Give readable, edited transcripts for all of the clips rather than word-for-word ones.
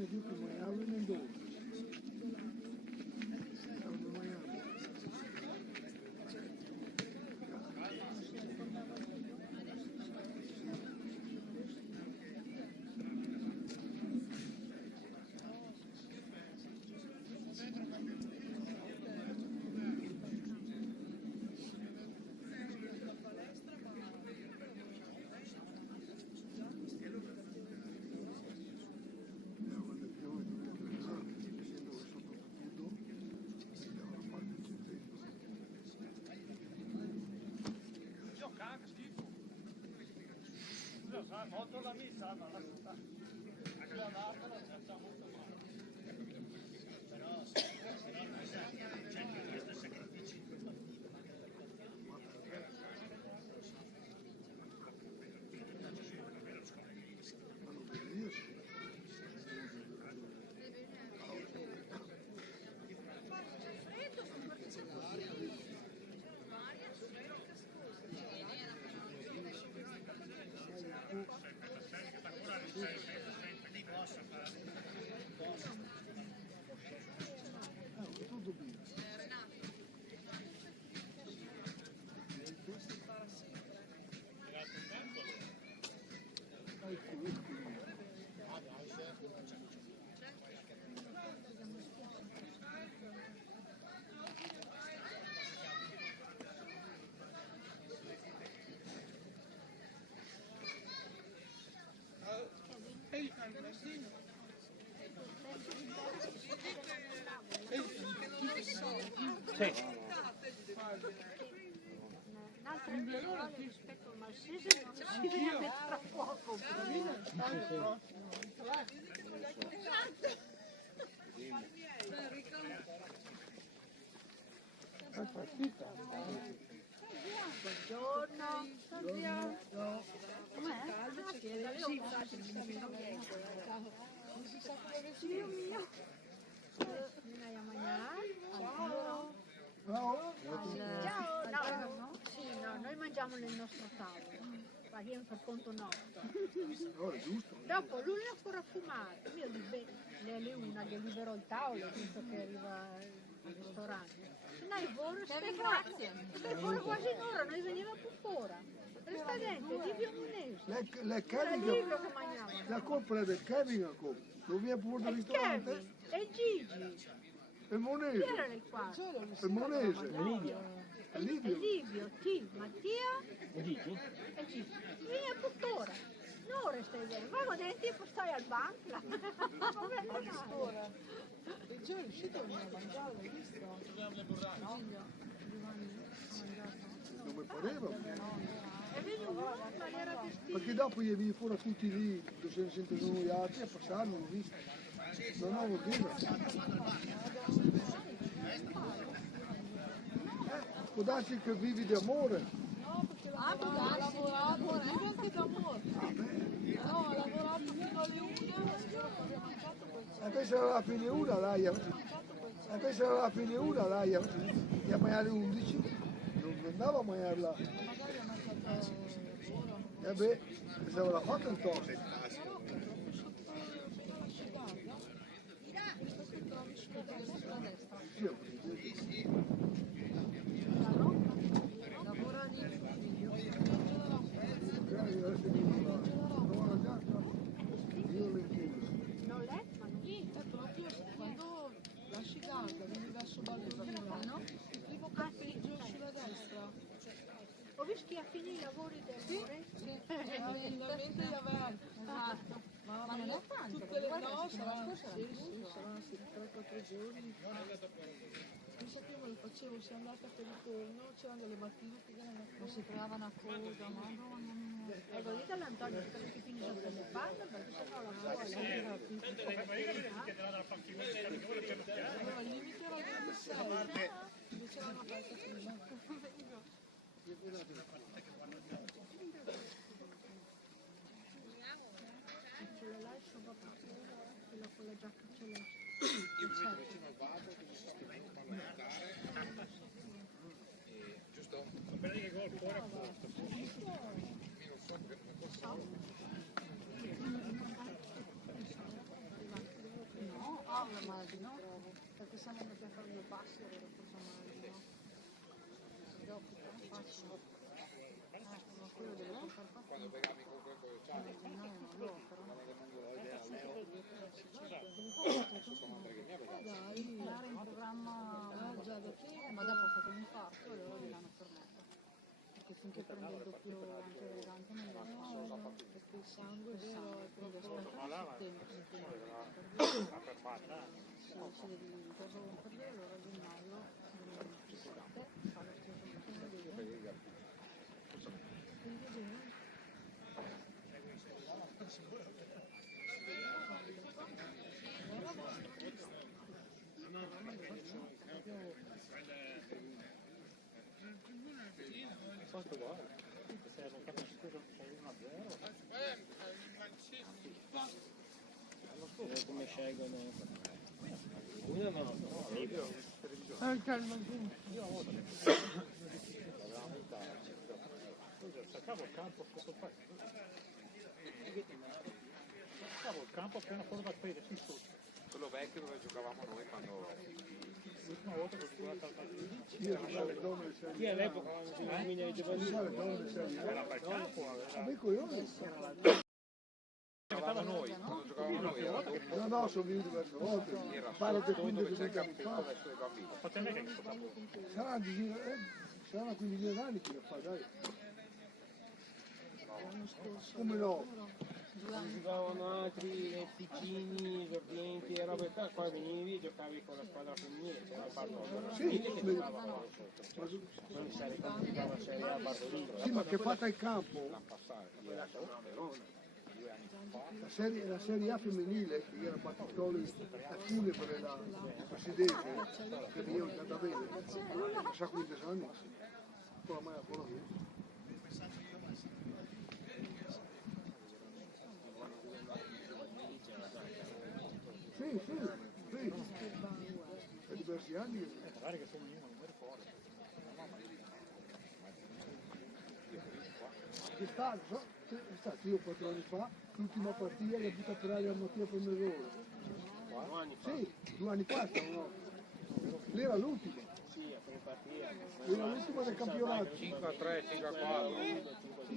ne più che maiale né dove. Molto la messa, ma la città. La data la c'è molto male. Però se no non c'è questo sacrificio. Un'altra parole rispetto al malsese non si deve mettere a fuoco. Buongiorno. Com'è? Dio mio. Vieni a mangiare? Ciao. Ciao. Ciao. No, sì, no, noi mangiamo nel nostro tavolo. Paghiamo per conto nostro. No, è giusto. Dopo lui è ancora fumato. Io dico, beh, alle 1 gli libero il tavolo, visto che arriva al ristorante. No, è vero, stai fuori quasi un'ora, noi veniva più fuori. Resta dentro, di Piemonese. Le Era il libro carica, che mangiava. la colpa è del Kevin, non viene pure dal E ristorante. Kevin, e Gigi, È Monese. chi era nel quarto? È Monese. È E Livio. Livio, T, Mattia e Gigi. Vieni a putt'ora. Un'ora stai dentro, ma con dentro tipo stai al banco. E già è uscito a mangiare, l'hai visto? Non mi pareva. E vedi un uomo in maniera vestita. Perché dopo gli vieni fuori tutti lì, dove se ne sentono gli altri, a passare, non l'ho visto. Non ho motivo. Può darsi che vivi di amore. No, perché ha lavorato, vive anche d'amore. No, ha lavorato fino alle 1, spero che abbia mangiato quel Adesso era la fine una, dai. Adesso era la fine una, dai. E a mangiare 11. Non andava a mangiare là. magari ha mangiato ora. E beh, pensavo l'ha fatto il toast. Però fino alla scigarda, questo che trovi sulla destra. Lavora lì. Non l'è, ma non È proprio quando lasci Garda, vieni verso Baldolino, il primo campeggio sulla destra. ho visto che ha finito i lavori del foreste. Finalmente gli aveva. Esatto. Ma non è tanto, tutte le no, saranno 3-4 giorni. Mi sapevo lo facevo, si è andata per ritorno, c'erano delle mattine che non si trovavano a coda, madonna mia. Ecco, dite all'Antonio spero che finisca per le palle, perché sennò la scuola era più Allora il limite era il 26, invece l'hanno fatta prima. ce le lascio proprio quello con la giacca celeste. Giusto? passi era forse meglio, no? Dopo passi. Ma quello deve far passare. Quando pegami con quel cogliacciato, No, non lo però. non è che mongoloide a Leo, sono altre che mi ha pegato. Dai, Era in programma, già da che? ma dopo è stato un infarto e allora gliel'hanno fermato. Perché finché prende il doppio antiagregante non va a fare. Perché il sangue è vero, è Quindi proprio... aspetta settembre. La fermata. Sì, si deve interrompere, allora a gennaio 2017 fa lo stesso motivo Per di i gatti. quindi bene. Quanto vuole? Se non capisci cosa sei 1-0. Come scelgono? Una no. Staccavo il campo sotto staccavo il campo appena fuori dal paese, qui sotto. Quello vecchio dove giocavamo noi quando... L'ultima volta che ho giocato al Padrini. Io giocavo il dono di Serie Chi all'epoca avevamo giocato in di Giocavo il dono di Serie era bel campo, A me coglioni. Giocavamo noi, quando giocavamo noi era dopo. No, no, sono venuto diverse volte. Era Parlo che sotto quindi dove c'è il che mi campetto fa. verso i bambini. Fatemi che sto dopo. Saranno una quindicina d'anni che lo fa, dai. Come no? Giocavano altri piccini, esordienti e robe qua, qua venivi e giocavi con la squadra femminile, c'era il Bardolino Sì, che giocava qua, non si giocava a Serie A Bardolino. sì, ma che fatta il campo? Passare. La serie A femminile, che era Battistoli, alcune per la presidente, che mi ero andata a vedere, non sa quanti anni, con la mai ancora lì. Sì, è diversi anni. Magari che sono io, non mi ricordo. È stato io 4 anni fa, l'ultima partita l'ho buttata per aria al mattino per mezz'ora. 2 anni fa? Sì, 2 anni fa stavano. Lì era l'ultima. Sì, a prima partita. Era l'ultima del campionato. 5-3, 5-4.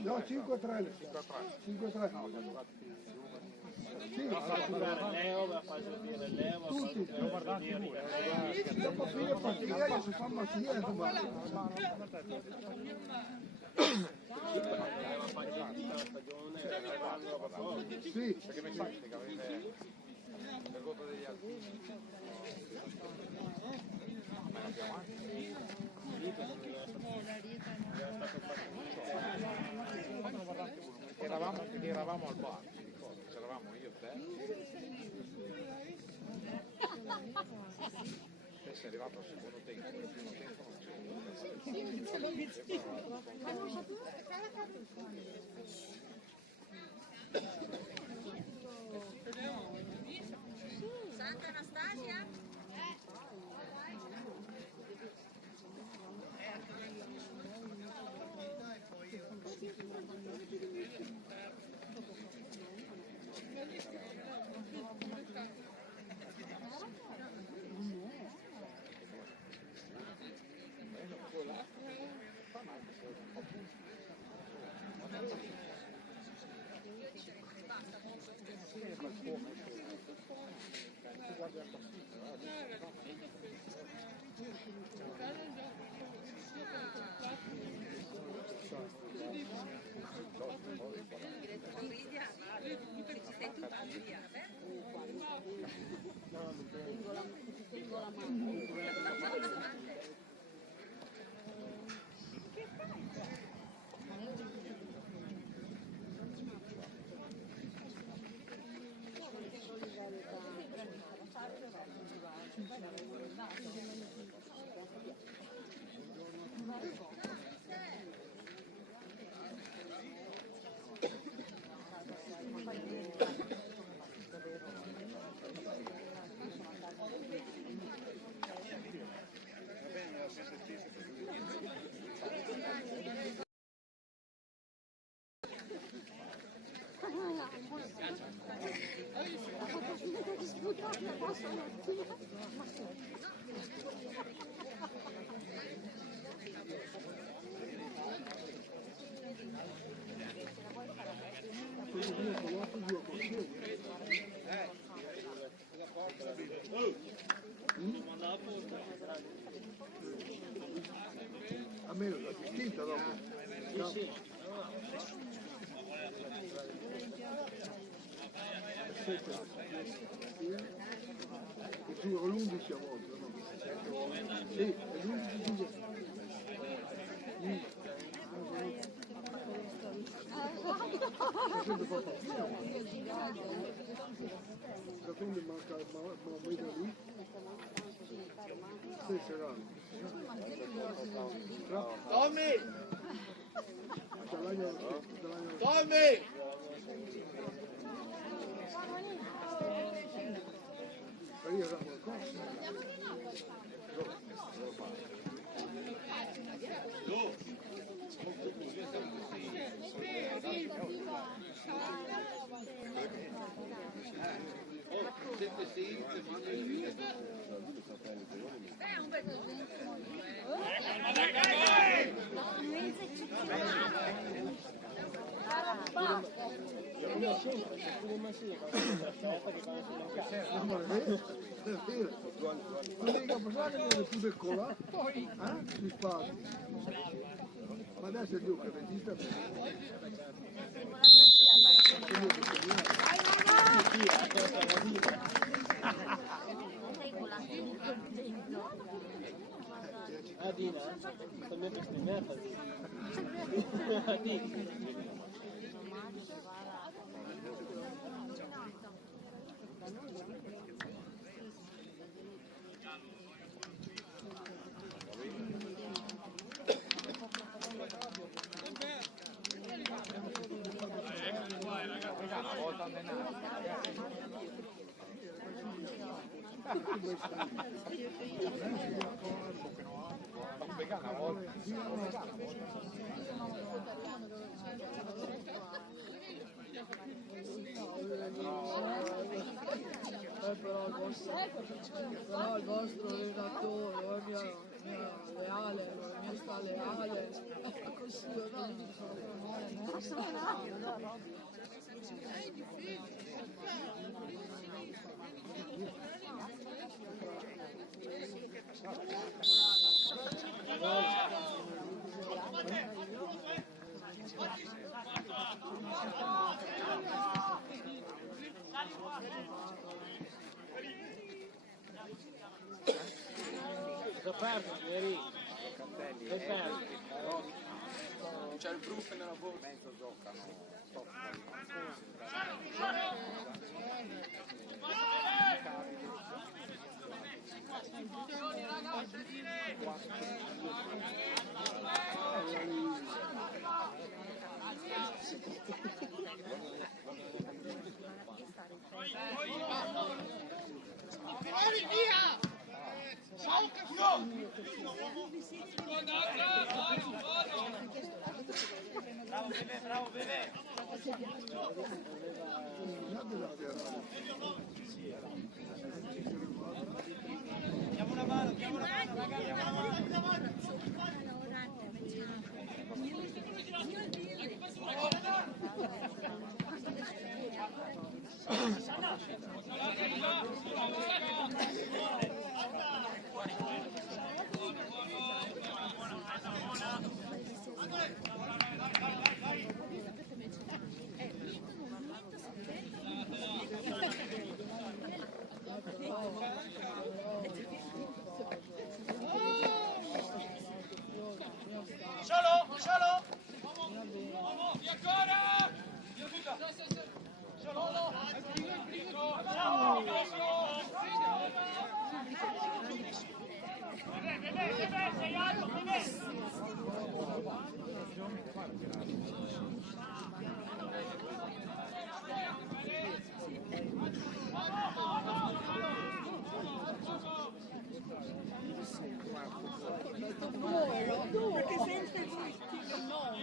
No, 5-3. 5-3. Sì, Ha fatto giocare Leo, va a far giocare Leo, va a far giocare dopo fine partita io si fa mattina domani. va a fare tutta la stagione, arrivando a fuori. Sì, Perché mi fai che avete per colpa degli altri? Ma era più avanti. Eravamo al bar, mi ricordo, c'eravamo io e te. Te sei arrivato al secondo tempo, il primo tempo non c'era. Ma non sapevo che c'era la carta. Santa Anastasia? A me la distinta dopo. Sì. Che giuro l'11 a volte, no? Sì, è l'11 giuro. Sempre fatto d'altronde manca da lì. Sì, saranno. Tommy! Dall'anno Tommy! io era qualcosa. No, ma è vero. L'unica persona che viene più del colà, si spara. Ma adesso è Dio che regista per Adina, sto mi bestemmiata. Però il vostro allenatore, mia leale, mia sta leale, così o Cosa perso ieri? Che perso? C'è il Brook nella borsa. Mezzo giocano. Bravo, bene. Diamo una mano, ragazzi. Scialo! Vamos, via ancora! Via tutta! Sei alto, perché sempre lui scrive il nome.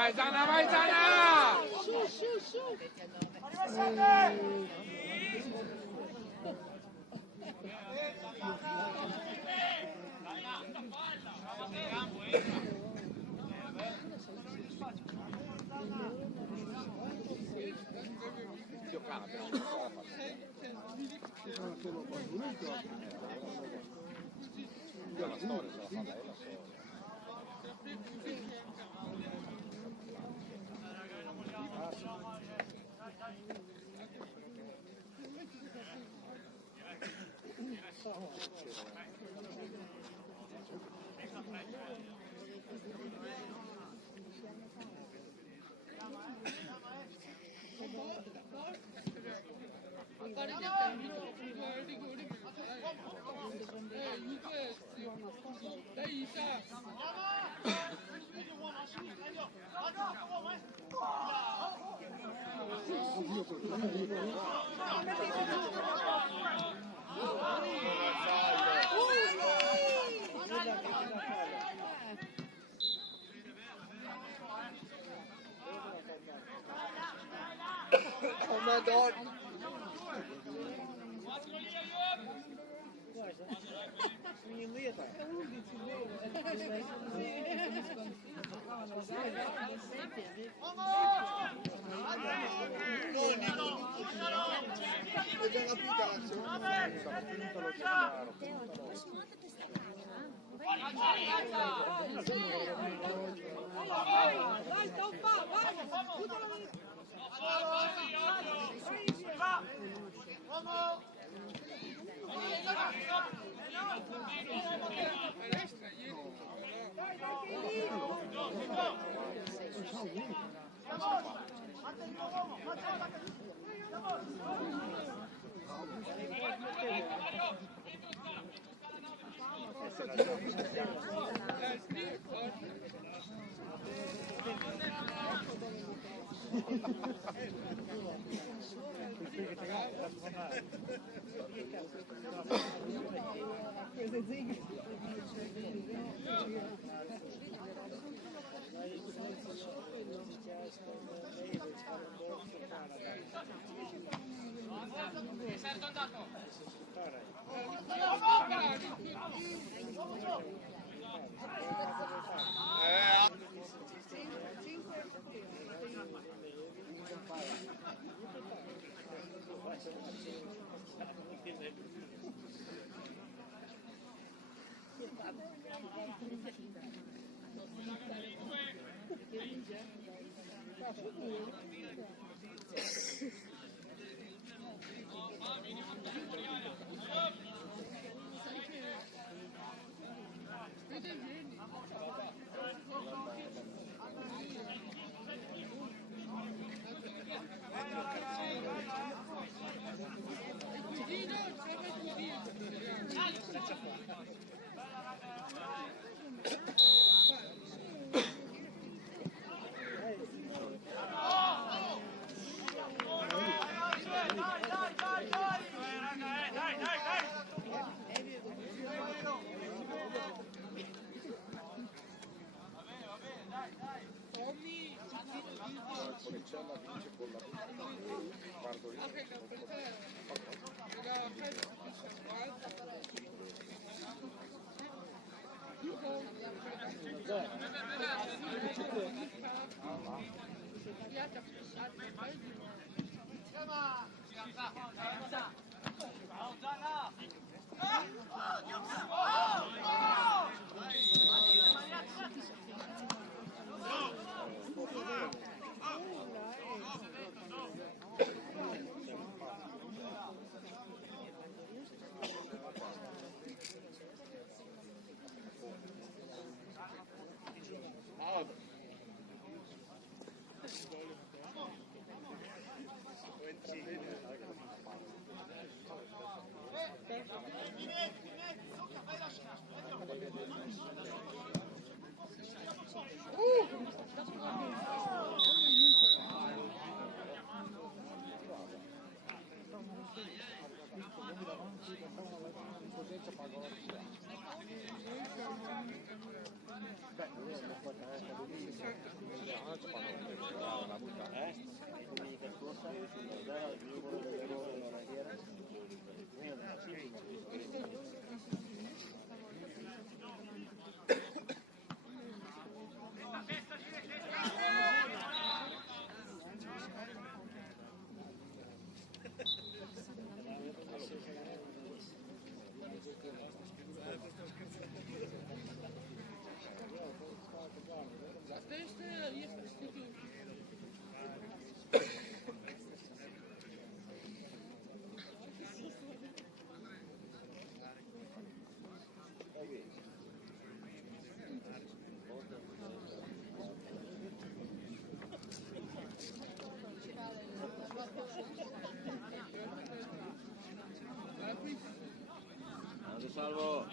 Vai Zana, vai Zana! Oh Madonna! Salvo.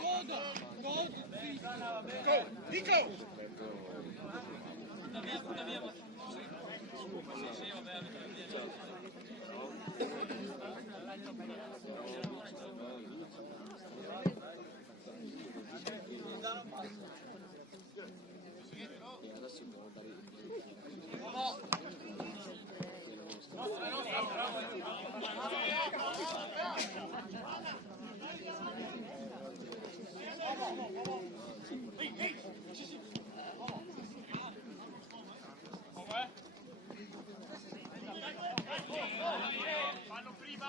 Godo! Fanno prima!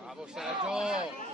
Bravo Sergio!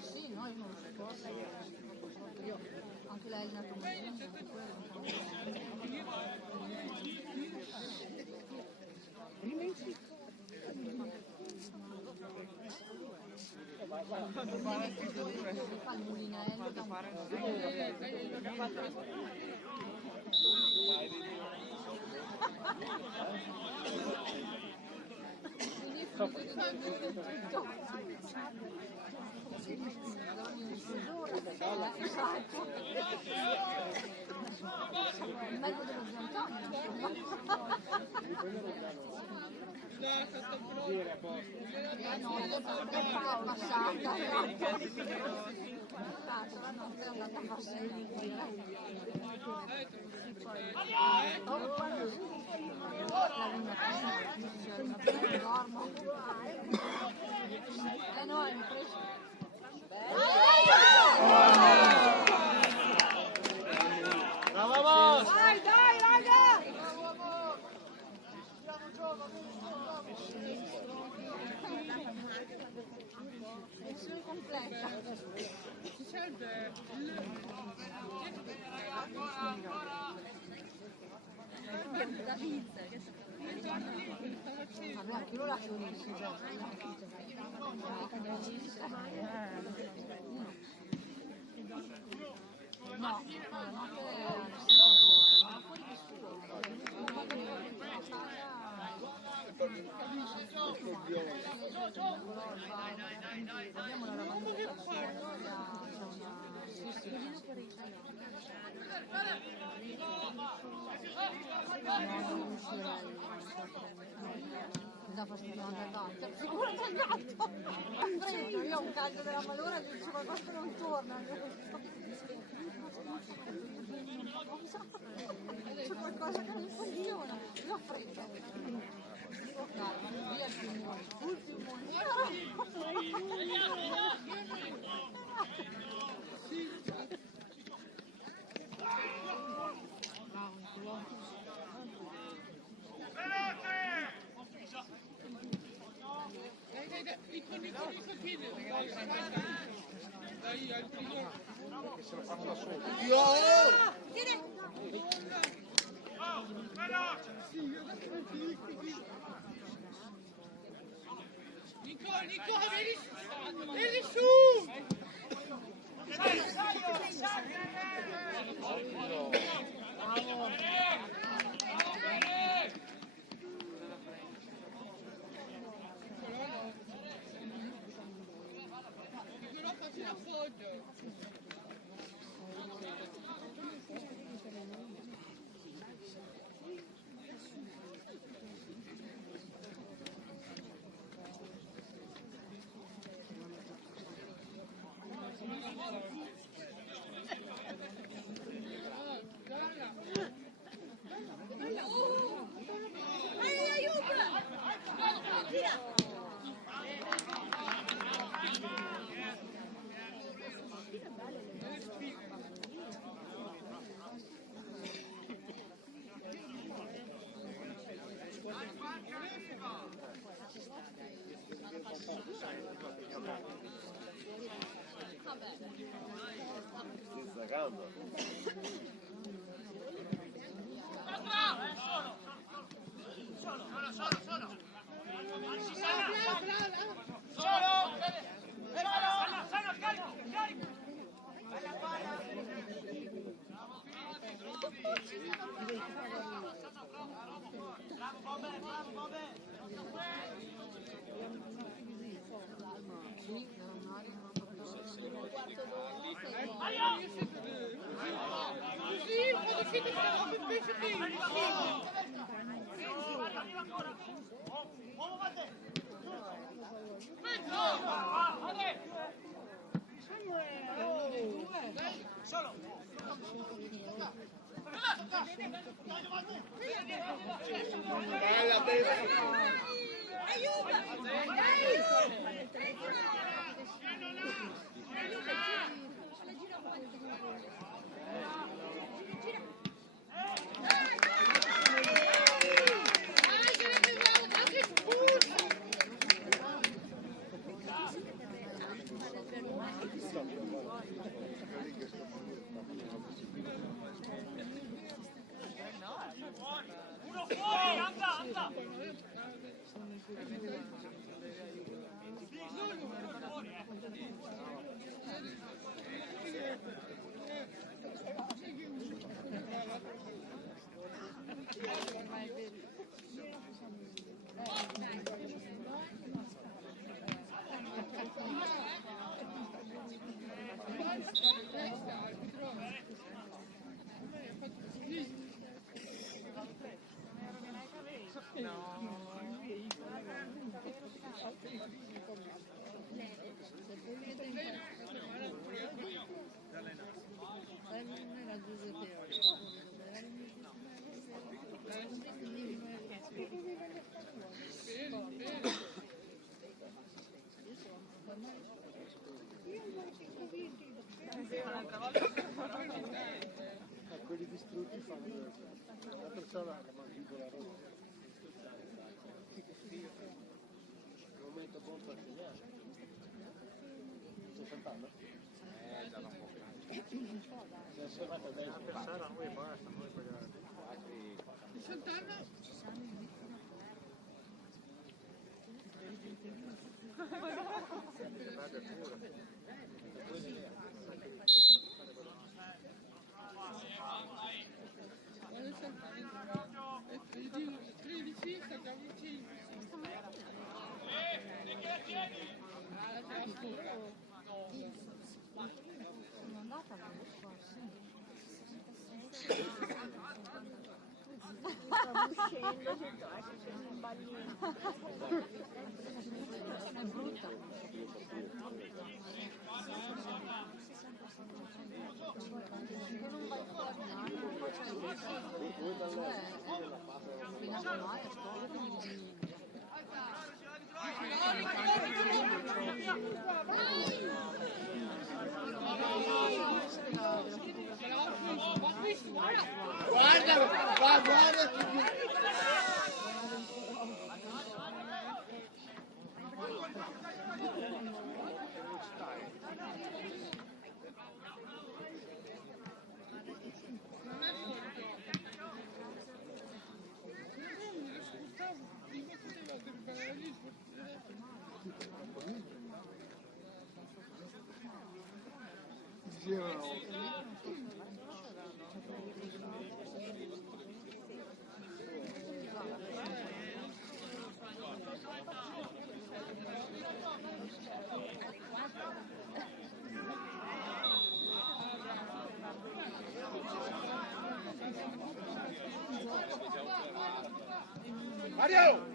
Sì, no, io non lo ricordo. Io, anche lei è nato un Fa il mulinello da il mezzo dello zio Antonio. Dire a posto. No, io sono passata. La notte è andata a passare. Dormo. No, hai preso. Vamos! Dai, raga! Nessuna completa. Vabbè, anche io la fiorisco. No, da fastidio anche sicuro che è andato. Io ho un calcio della malora che diceva questo non torna. C'è qualcosa che non funziona. L'ho presa. Oh calma, via il timone. Ultimo. Che se lo fanno da soli. Nico, vieni su! Uno fuori, anda! Sì, fuori, Quelli distrutti fanno la persona la mandibola rotta. Un momento buono per segnare. Stai saltando? Già da un po'. Si è osservato a destra. Pensare a noi basta, noi pagare. Sono andata l'anno scorso. Stavo uscendo, ho detto, che c'è un ballino. È brutta. Non vai fuori, non faccio Guarda, guarda. Dicevano Mario!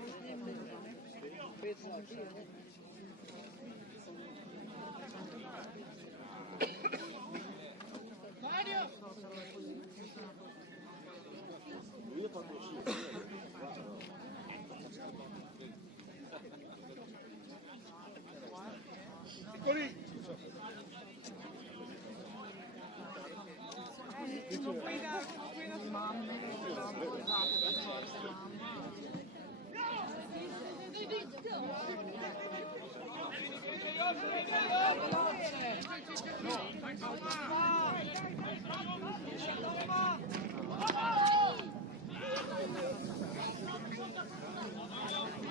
Io quando uscito. Piccoli!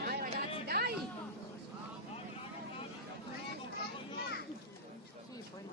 Dai ragazzi, dai! Sì, poi no.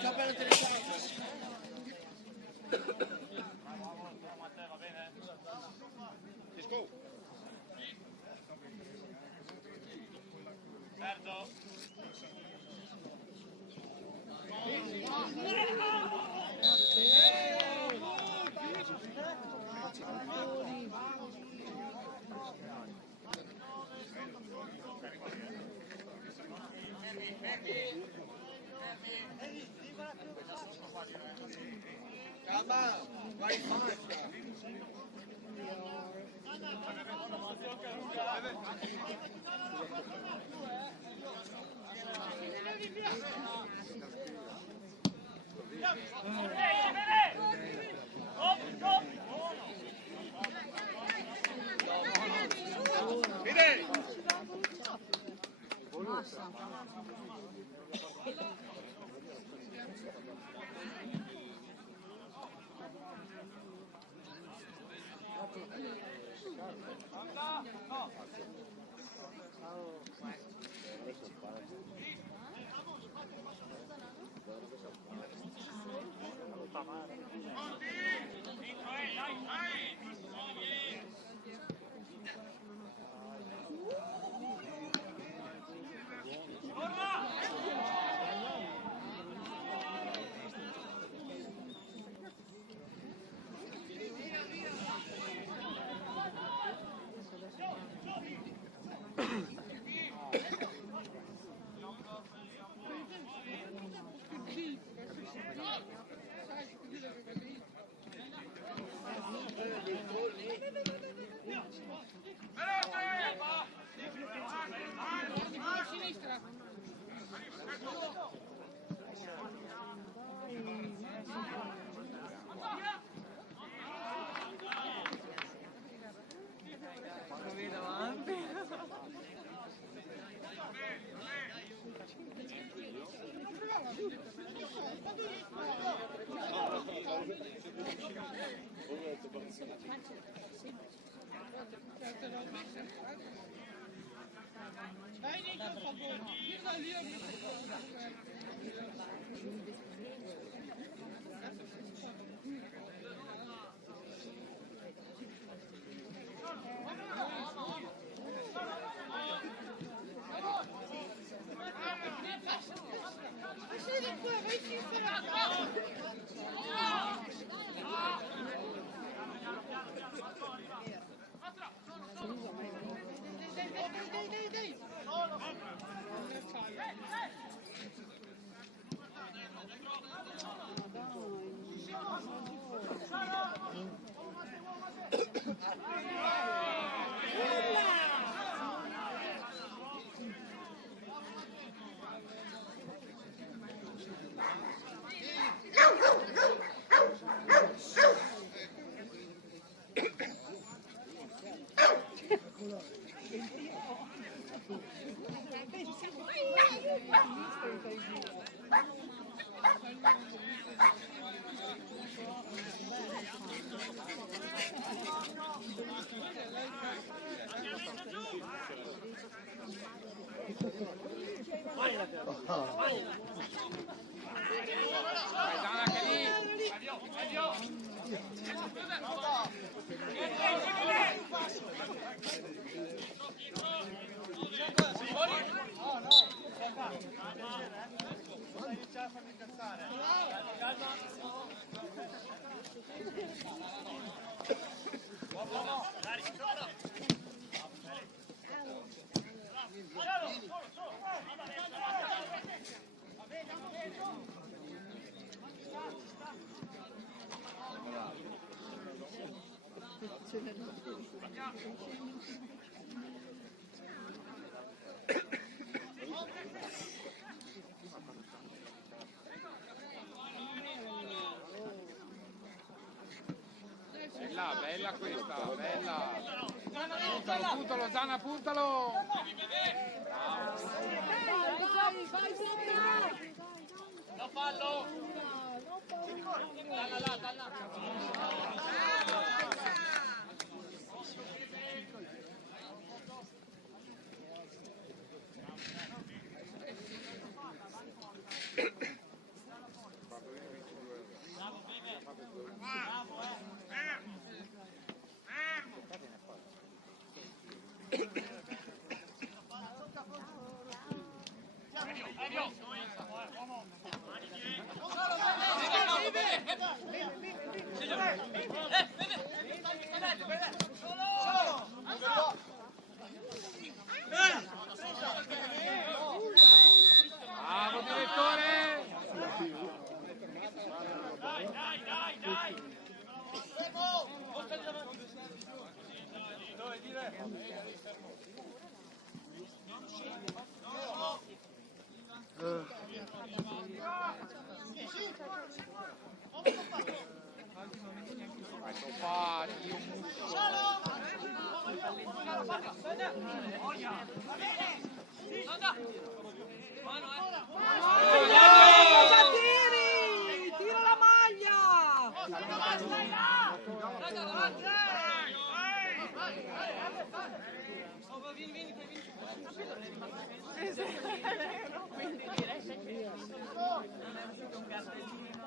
La terza. Bella questa, bella. Puntalo, Zana, puntalo. No fallo. Dalla là, dalla. Bravo direttore! Sono fatti, un Cosa tiri? Tira la maglia! Quindi direi che non era stato un cartellino.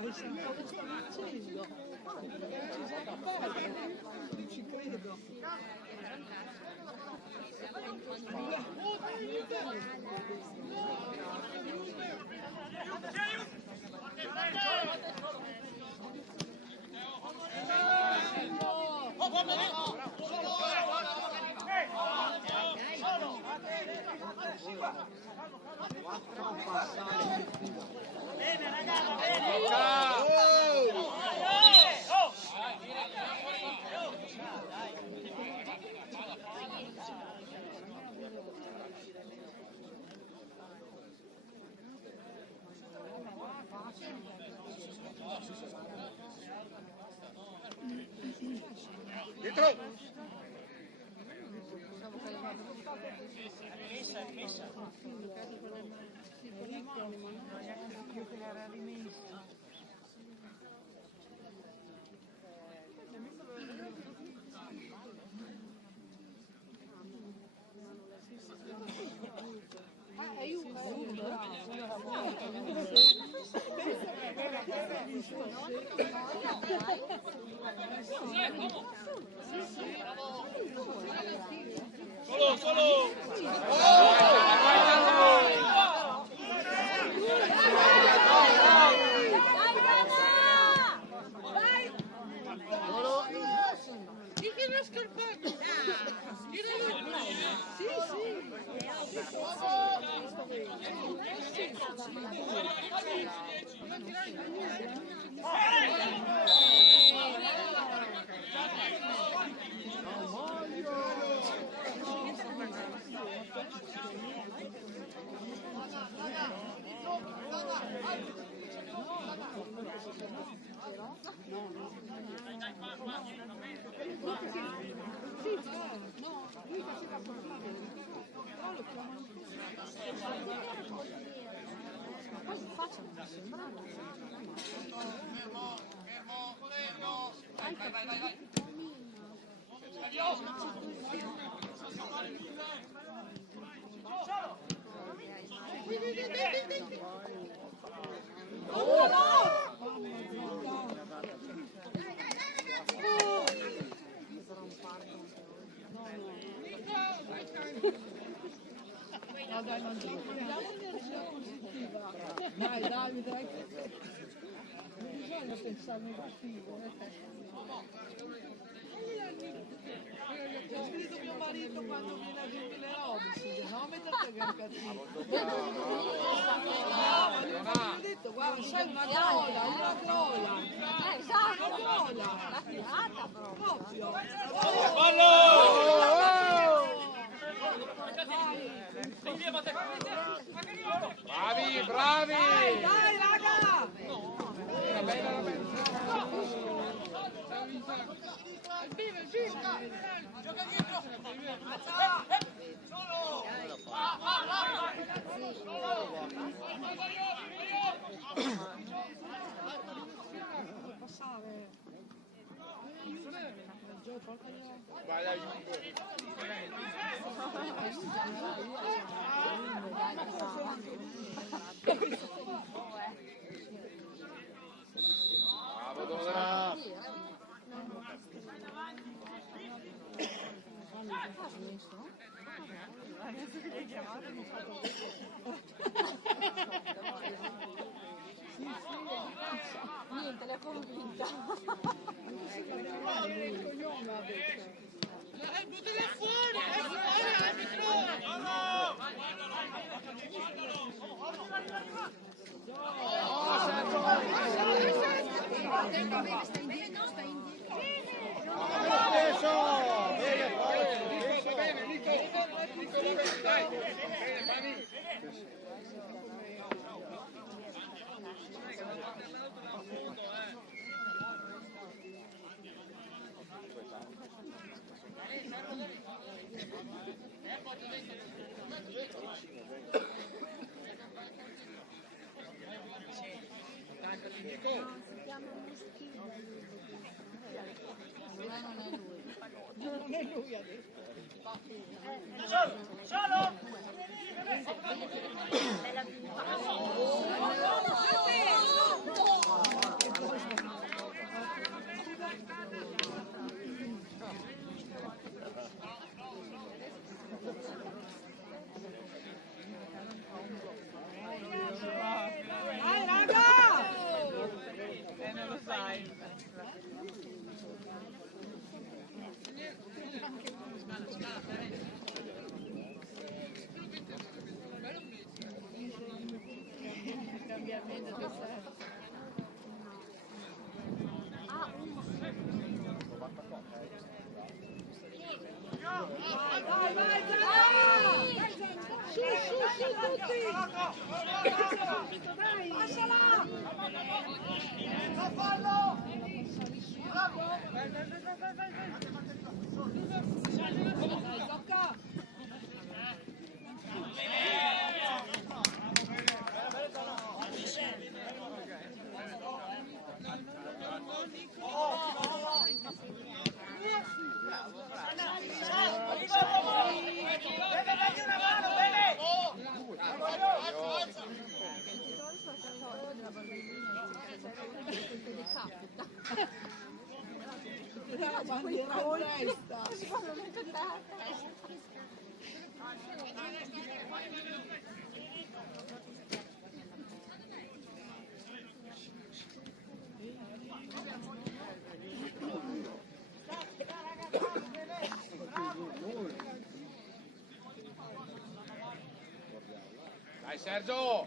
Dai, senti cosa stanno facendo? Ci credo. Bene ragazzi, bene! Dietro! No, dai, non diamo energia positiva. Dai, Davide, dai. Non bisogna pensare negativo. Ho scritto mio marito quando viene a Giubile Robinson, no, mettete che è cattivo. No, gli ho detto, guarda, sei una trolla, una trolla. Esatto, Una trolla. la tirata proprio. Bravi, bravi! Dai, raga! Gioca dietro! Solo! Passare. Vai, dai, giù. Bravo, Donna. Niente, l'ho convinta. Buttala fuori, Non è lui adesso. Vai raga! Non lo sai. Vai, vai, vai! Su, tutti! Dai! Passala! Fallo! Bravo! Vai, tocca! La bandiera in testa! Dai, Sergio!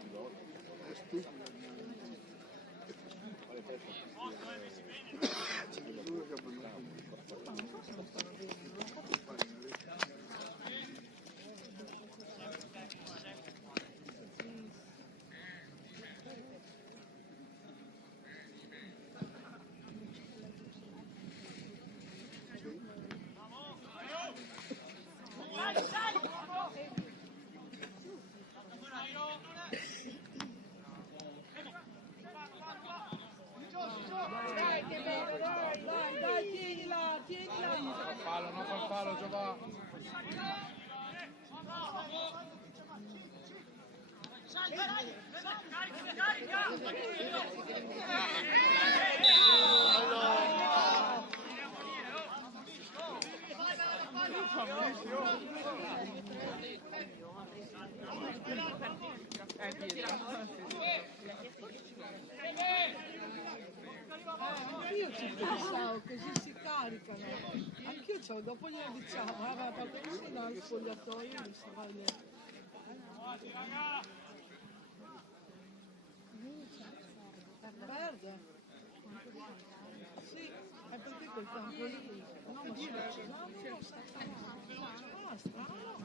Dai, che bello, dai, tienila! Non fa fallo, Giovanni. Anch'io ci pensavo, così si caricano. Anch'io c'ho, dopo glielo diciamo, ma perché se no il spogliatoio mi sarà lì. Perde. Sì, è perché quel campo lì. No, ma no, ah, strano.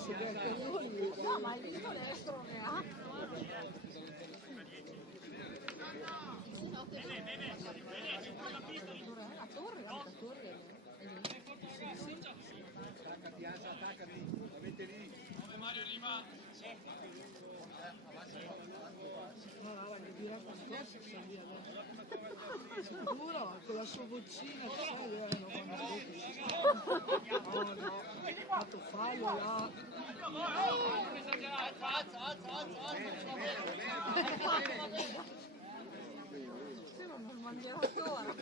adesso Bertoloni. No, ma hai visto l'estro che ha? La torre, la torre. No, no, che dirà qualcosa, sta lì adesso. Sicuro, con la sua vocina, sai, non no, fatto fallo là. Questo non mangerà ancora.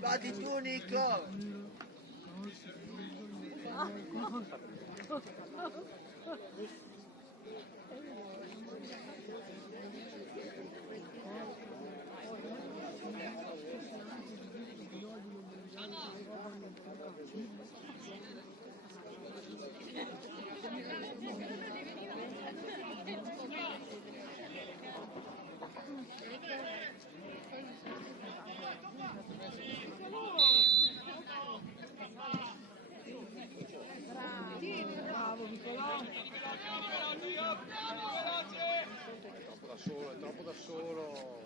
Vadi tu Nico! Bravo Nicolò. È troppo da solo.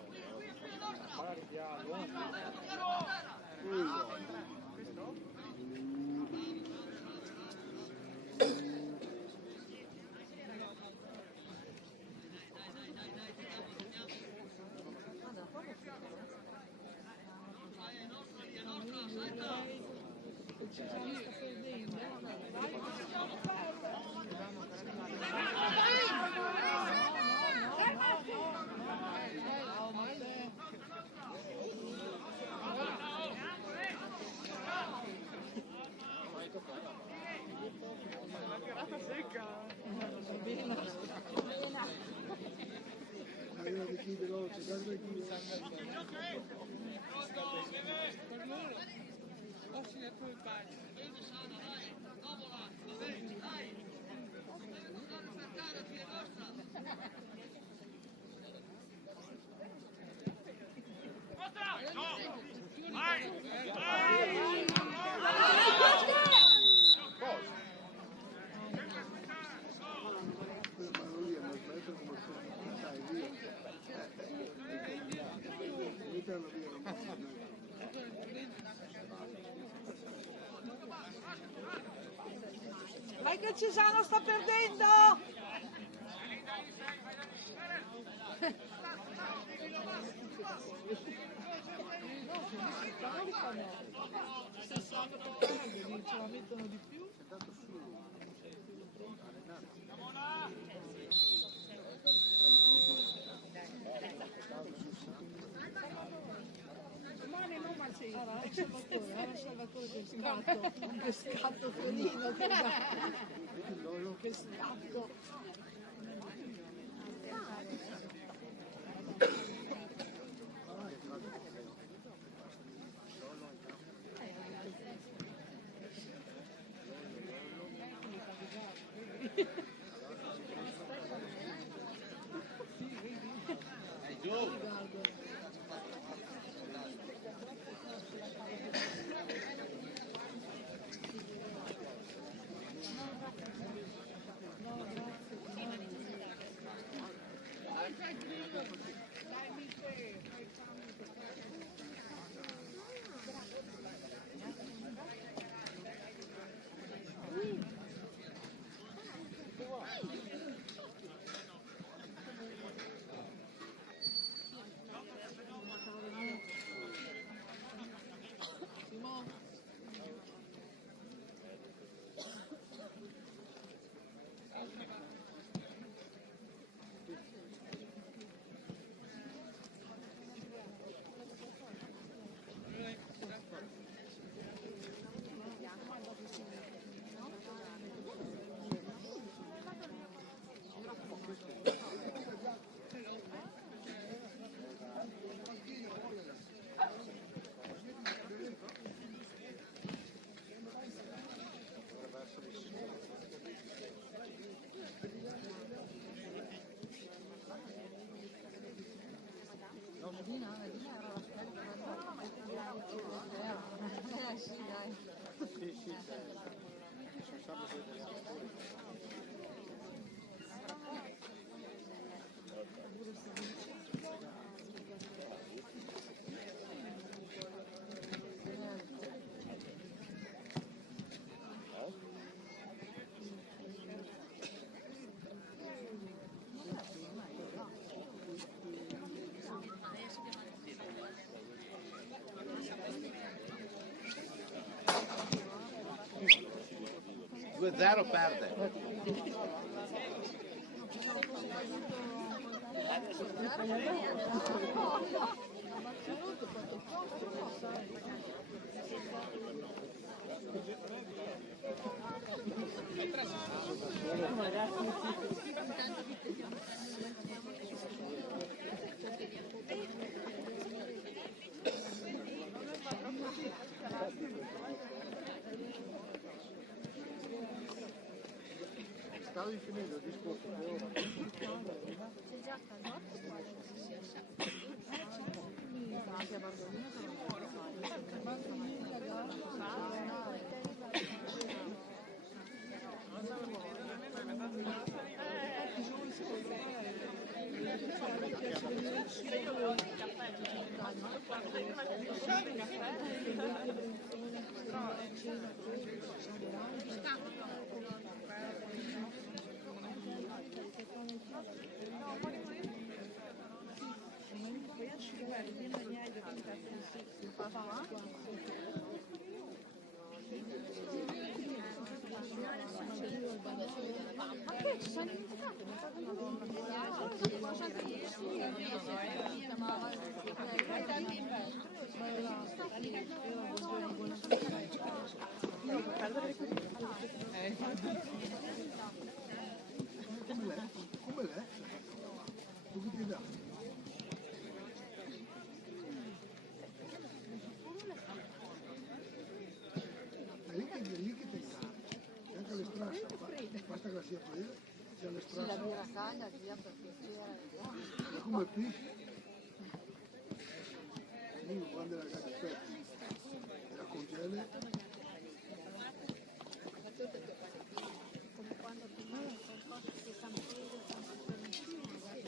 Ci sta perdendo. Arriva chi veloce, guarda chi. Vai che Cesano sta perdendo! Se sanno che ce la mettono di più. Allora, il Salvatore che scatto felino, che scatto. Dina era la scelta. No, ma sì, dai. Sì, sabato Due 0 perde. Stavi finendo il discorso che ora. Sei già stato Anche a Bartolino se non può Ma che ci sono iniziato? Come l'è? Tu che ti dai? È lì che ti dà. C'è anche le strasse, basta che la sia presa, c'è le Sì, strasse. la birra calda, via per piacere. Ma come pesce? Uno quando la gata aspetta, la congela. Come quando ti mangi qualcosa che campeggia,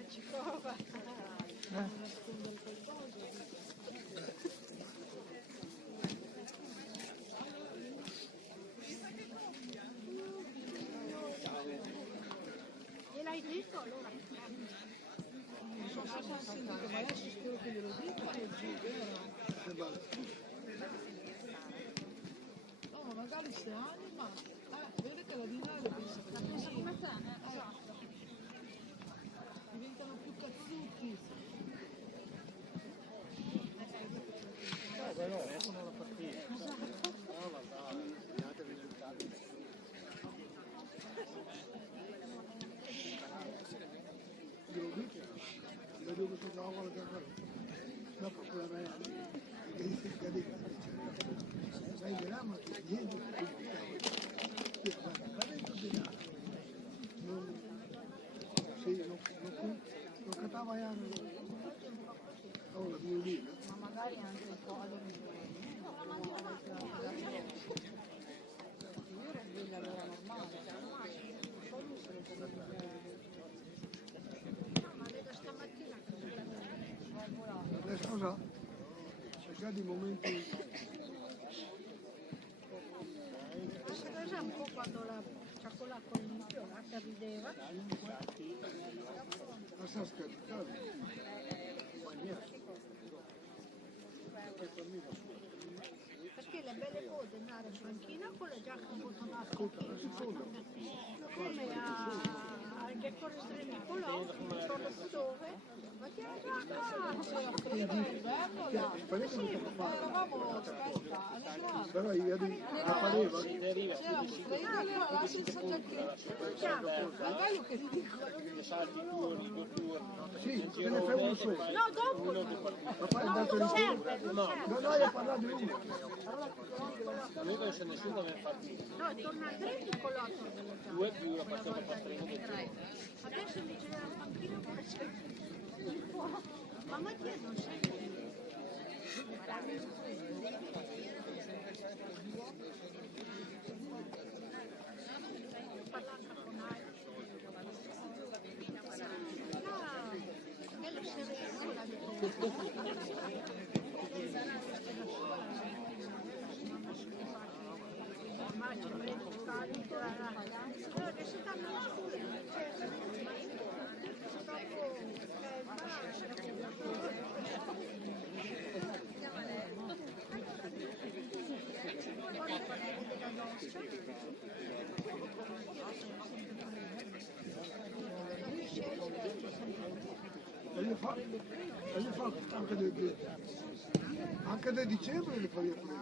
ci prova. Nasconde il qualcosa. Gliel'hai detto allora? Ma adesso spero che glielo dica e giù, vero? No, ma magari si anima. Vede che la dinare pensa che così. Diventano più cazzuti. no, escono la partita. Glielo dico, vedo che si trova la carriera. Dopo quella mia, che dice che dice, sai che la ma che niente, ma dentro di là, non catava la violina. Ma magari anche un po' all'origine. Io ero sveglia all'ora normale. No, ma vedo stamattina che Adesso cosa? C'è già dei momenti, questa cosa un po' quando la cioccolata all'inizio là che rideva, la sa scaricare. perché le belle cose andare in panchina con le giacche bottonate Ascolta, la seconda, come al Gettore Nicolò, non so più dove, ma che la giacca! C'era freddo d'inverno là. Eravamo, aspetta, alle però io la pareva, c'era un freddo lì là senza giacchetta. Ma bello che piccolo. Salti turni, due turni. sì, te ne fai uno solo. No, dopo! Ma fai il dato di Non solo. serve, No, io ho parlato di uno. A me non c'è nessuno che mi ha fatto No, torna a 3 Nicolò delle giacche. due più la passione per 3 minuti. Adesso invece della panchina come sei? Ma Mattia non sei parlando con altri. Bello sereno la ormai ci prendo carico la ragazza, adesso stanno in scuola, E le fa anche da dicembre le fa riaprire.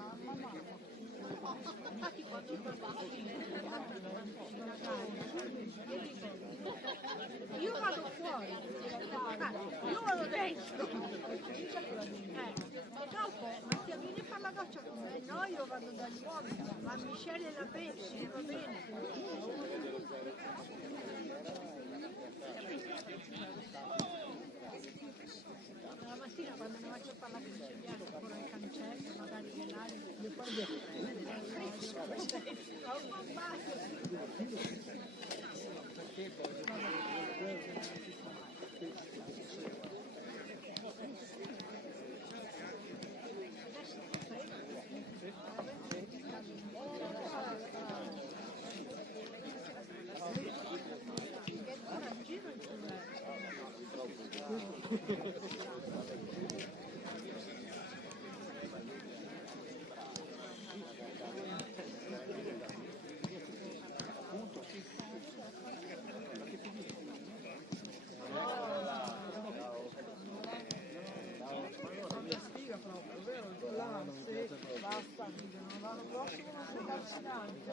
io vado fuori, io vado dentro, e dopo Mattia vieni a fare la doccia con me, no io vado dagli uomini, ma Michele la pensi, va bene. La mattina quando ne faccio fare la consigliata ancora il cancello, magari nell'aria, le poi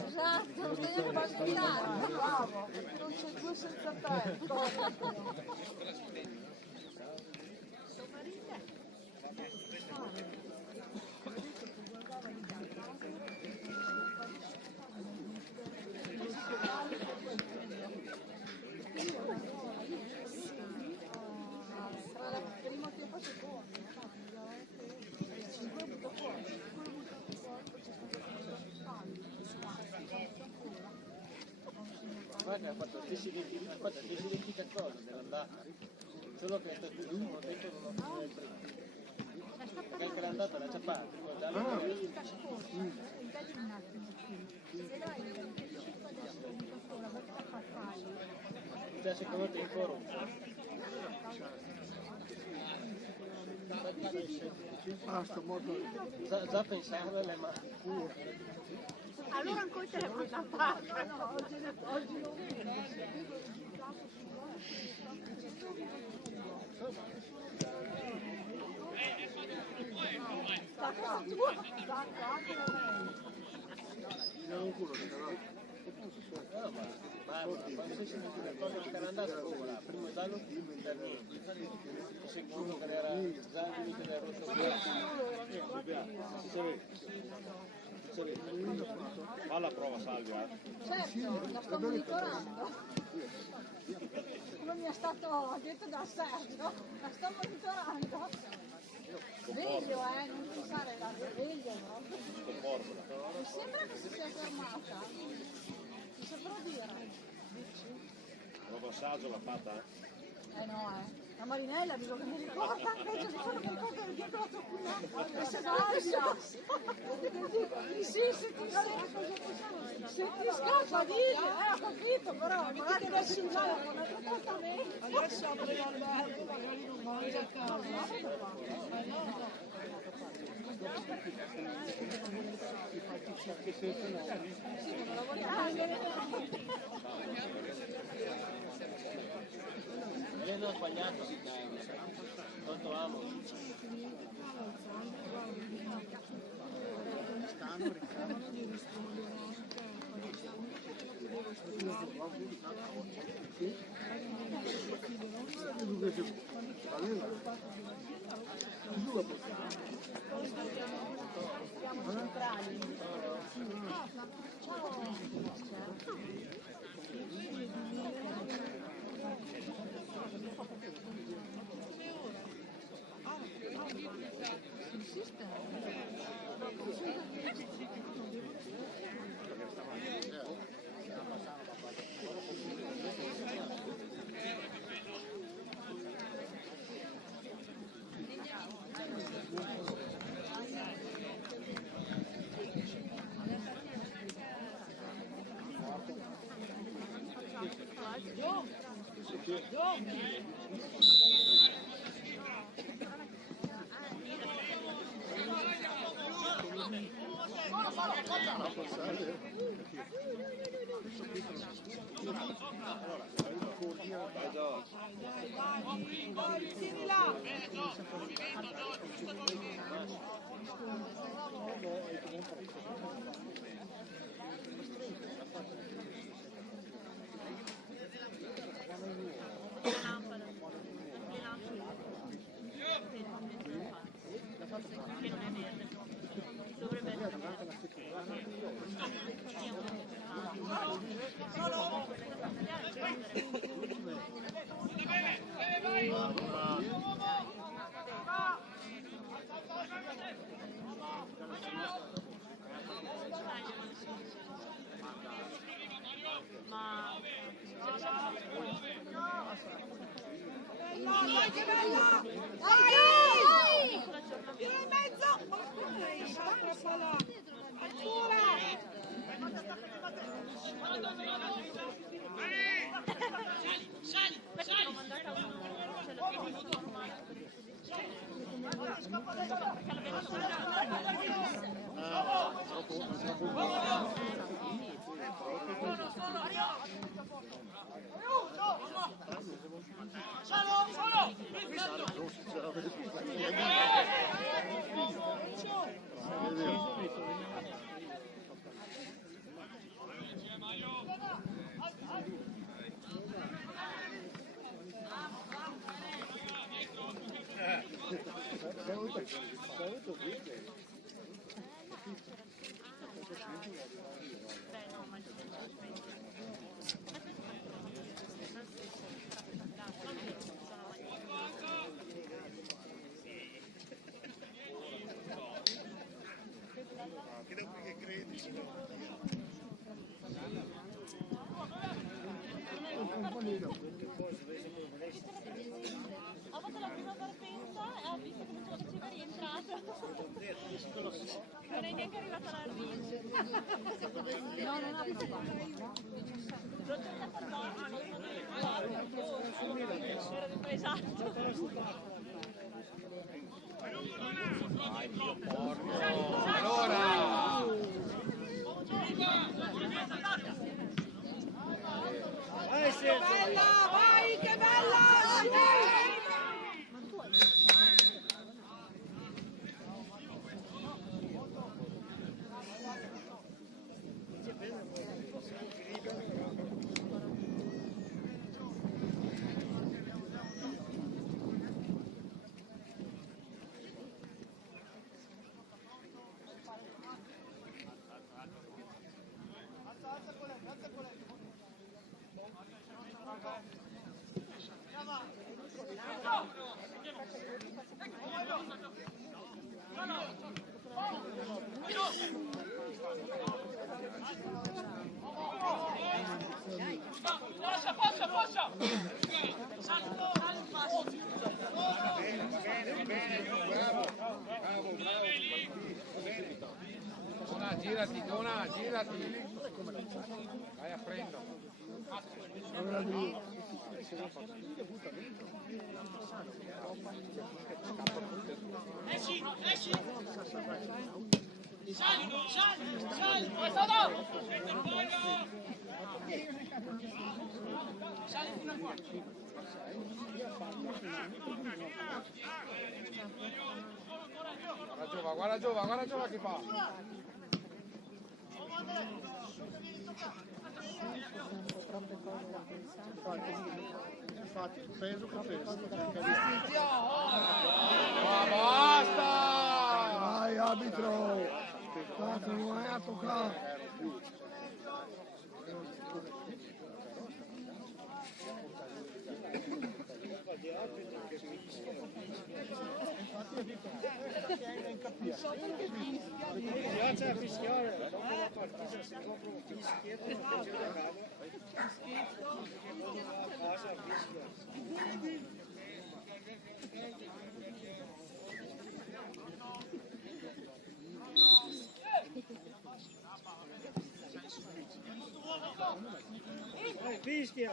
Esatto, non devi sbagliare, bravo, perché non c'è due senza te. Primo tempo secondo, Guarda, ha fatto la stessa identica cosa dell'andata, solo che è stato il primo tempo non ho fatto il primo. Perché l'andata l'ha ciappata, già secondo tempo rompo. Sto molto. Già pensavo alle mani. Allora ancora te la manda a parte. no, oggi non stacca anche da me. Non un culo che però. No, ma quando sei sentito le cose che era andata come là, primo giallo, il secondo che era Zanghi, che era rosso. Fa la prova Salvia. Certo, la sto monitorando. Come mi è stato detto da Sergio, la sto monitorando. Sveglio, non pensare la sveglio, no? Mi sembra che si sia fermata. Mi saprò dire. Il passaggio l'ha fatta? No. La Marinella dico che mi ricorda, invece mi sono ricordato dietro la tocuna. E se Salvia! Se ti scappa dici, ho capito, però magari adesso in giallo con un appuntamento. Adesso apre l'albergo, magari non mangia a casa. Elena ha sbagliato, tanto amo. Siamo centrali. Dai, tienila! Dai, che bella! Dai! Più in mezzo! Ma scusa, troppo là! Ho fatto la prima partenza e ho visto che non ce la faceva rientrata. Non è neanche arrivata la rima. No, non ha visto qua. L'ho cercata al bar, era del paesaggio. Che bella, vai, che bella! Dona, girati. Vai a prendere. Esci! Sali! Questo Sali fino a qua! Guarda Giova che fa! Infatti, peso che peso. Ma basta! Dai, arbitro! Cazzo, non è a toccare! Piace a fischiare, dopo la partita si compra un fischio, non casa a fischio. Fischia!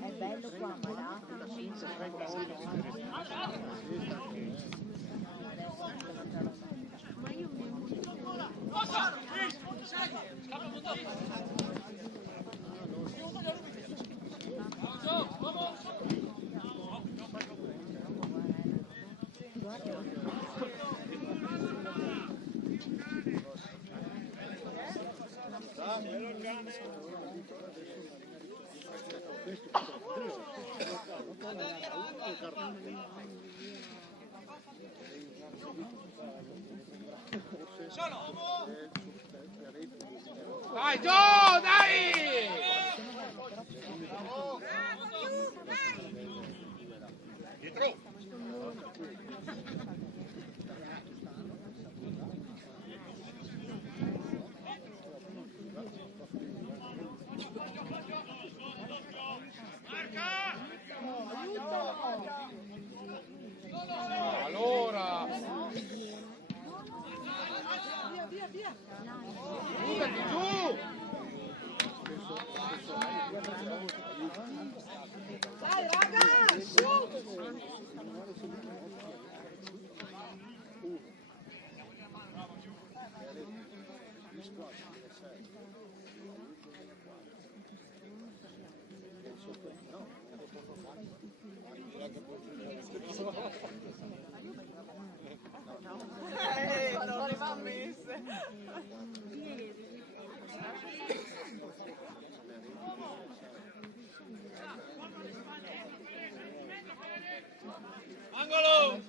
È bello qua, ma là non penso ma io mi Dai, Gio, dai! Allora! Via, via! Buttati giù! Dai raga, su! Non le va messe. Angolo!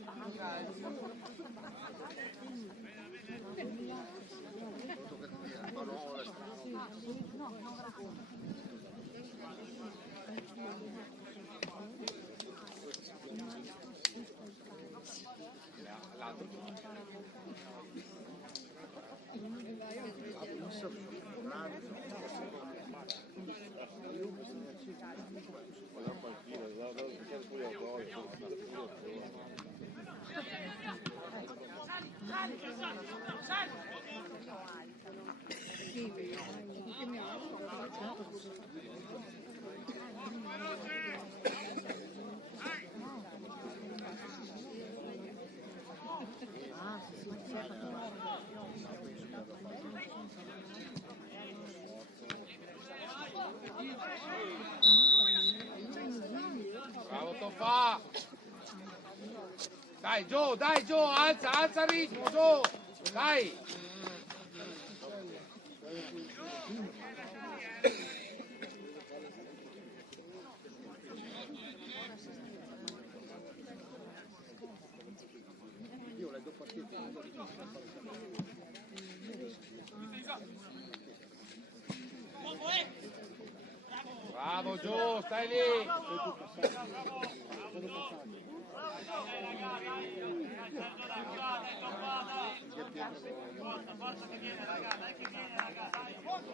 Bravo Toffa! Dai Gio, alza il ritmo, Gio! Dai! Io leggo partite. Bravo Gio, stai lì!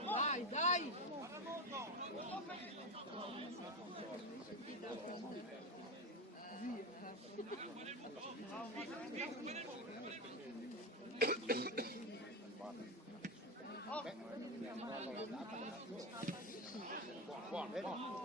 Dai, dai! Buono. No!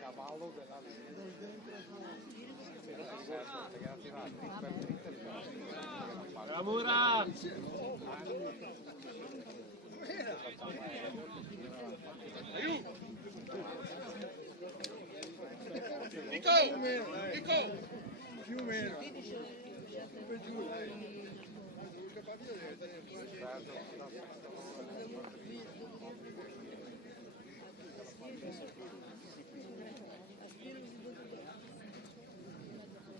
cavallo della Bravura! Nico! Più o meno. Poi giù, dai.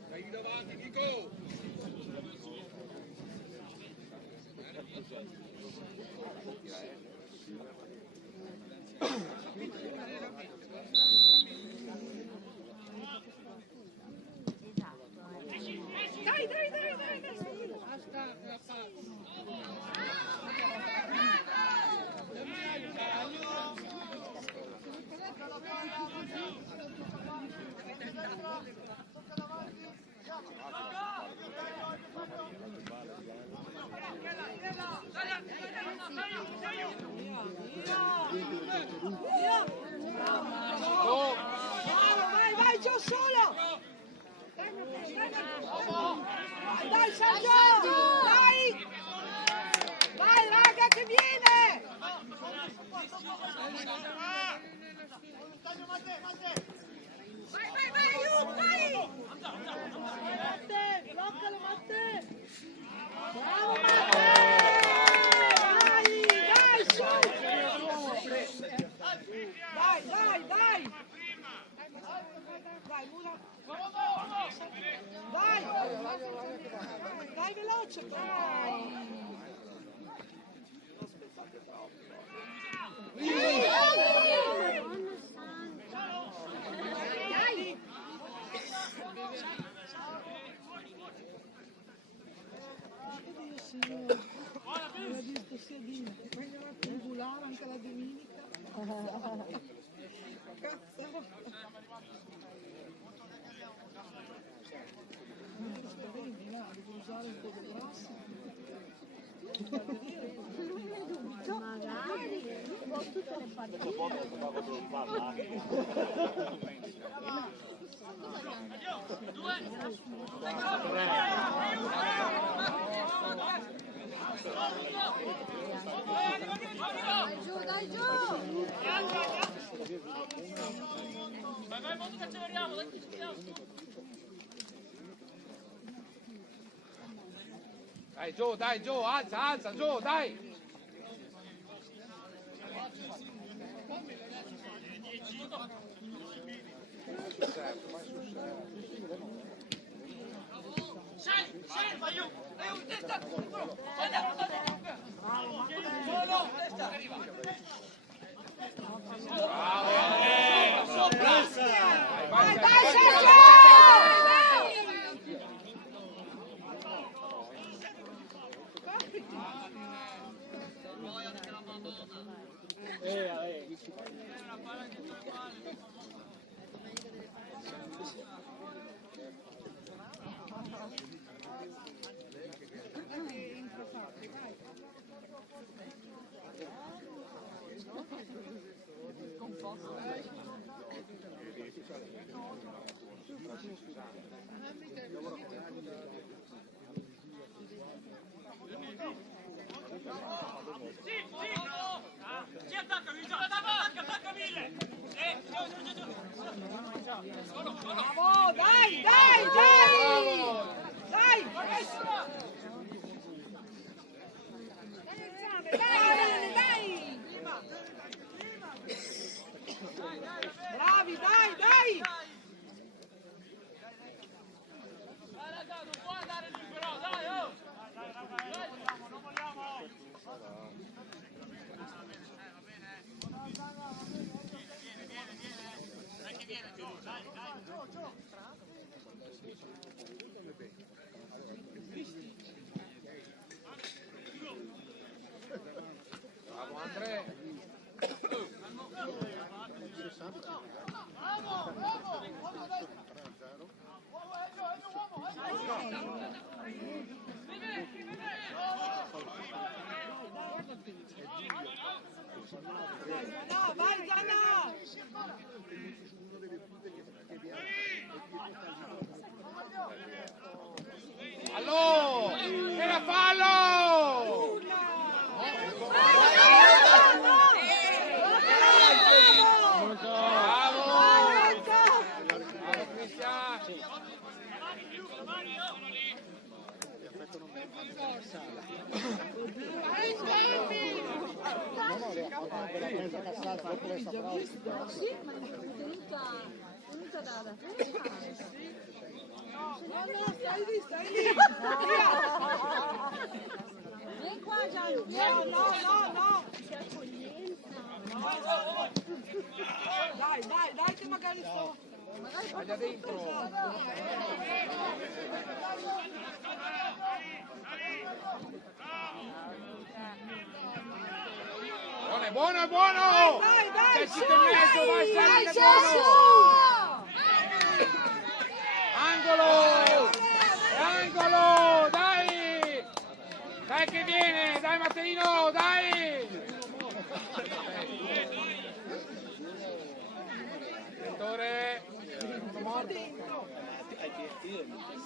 Dai davanti, Nico! Vai, c'ho solo! Dai, Sergio! Dai! Vai, raga, che viene! Vai, aiuto, vai! Matte, bloccalo, Matte! Bravo, Matte! Dai, su! Vai! Vai, Mura! Vai! Dai, veloce, vai! Ho visto Sedina, che poi andiamo a triangolare anche la domenica. Cazzo! Devo usare un po' di grasso. Magari, con tutte le partite. Dai giù! Vai, molto che acceleriamo, dai, Dai giù, alza, giù, dai! Vai giù, testa! Solo, testa! Vai, Sergio! Sì! 3. No, vai Gianna! Fallo! Era fallo! Bravo! Bravo Cristian! Sì, ma è venuta da No, stai lì! Vieni qua Gianni! No! Dai che magari sto... Vai da dentro! Buono, buono! Dai, Sei in mezzo, vai, Sergio, che buono! Angolo! Angolo, dai! Dai che viene, dai Matteino, dai! Direttore!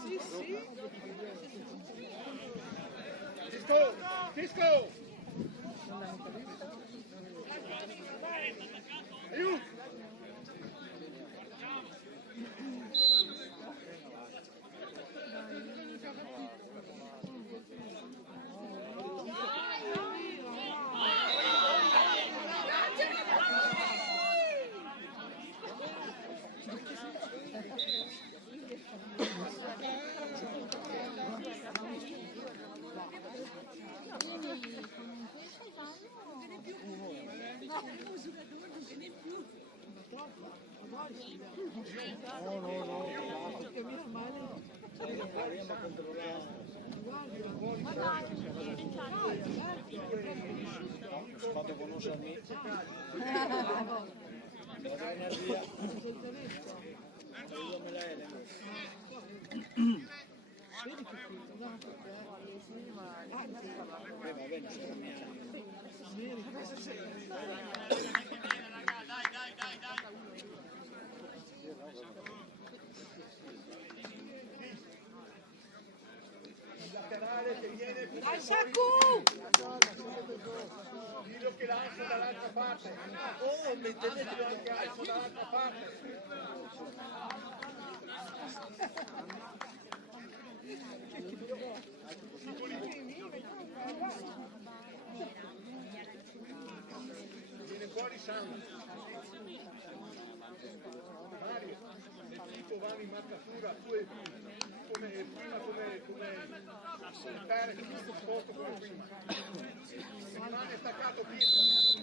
Sì. Fisco! Aiuto! Quando conoscermi Al Shaku! Dillo che lancio dall'altra parte. Oh, mettetelo anche alzo dall'altra parte. Viene fuori Sandro. Mario, se tipo vanno in marcatura, tu e come prima come soltare questo posto come prima. Rimane staccato Pietro.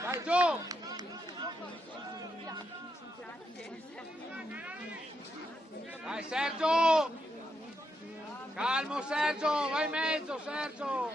Dai, giù! Dai, Sergio! Calmo, Sergio! Vai in mezzo, Sergio!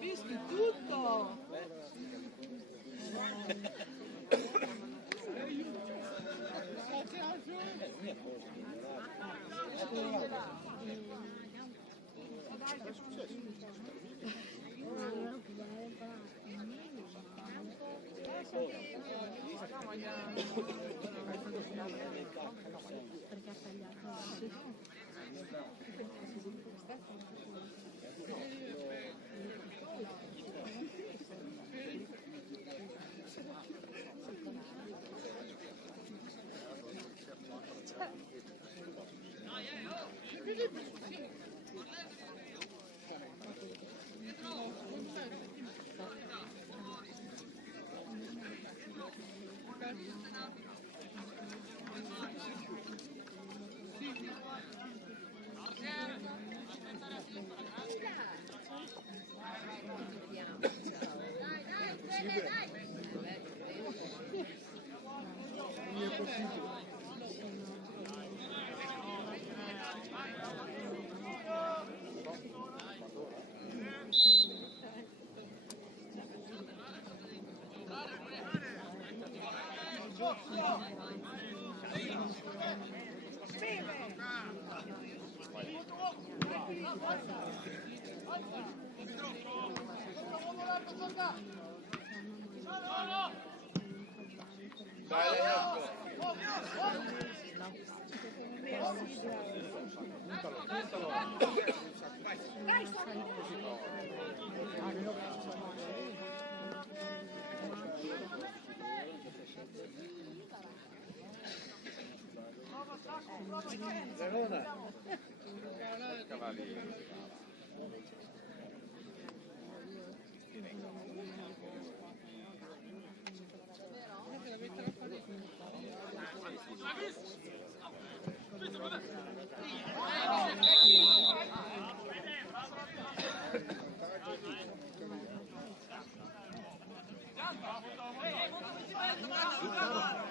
Fischi tutto!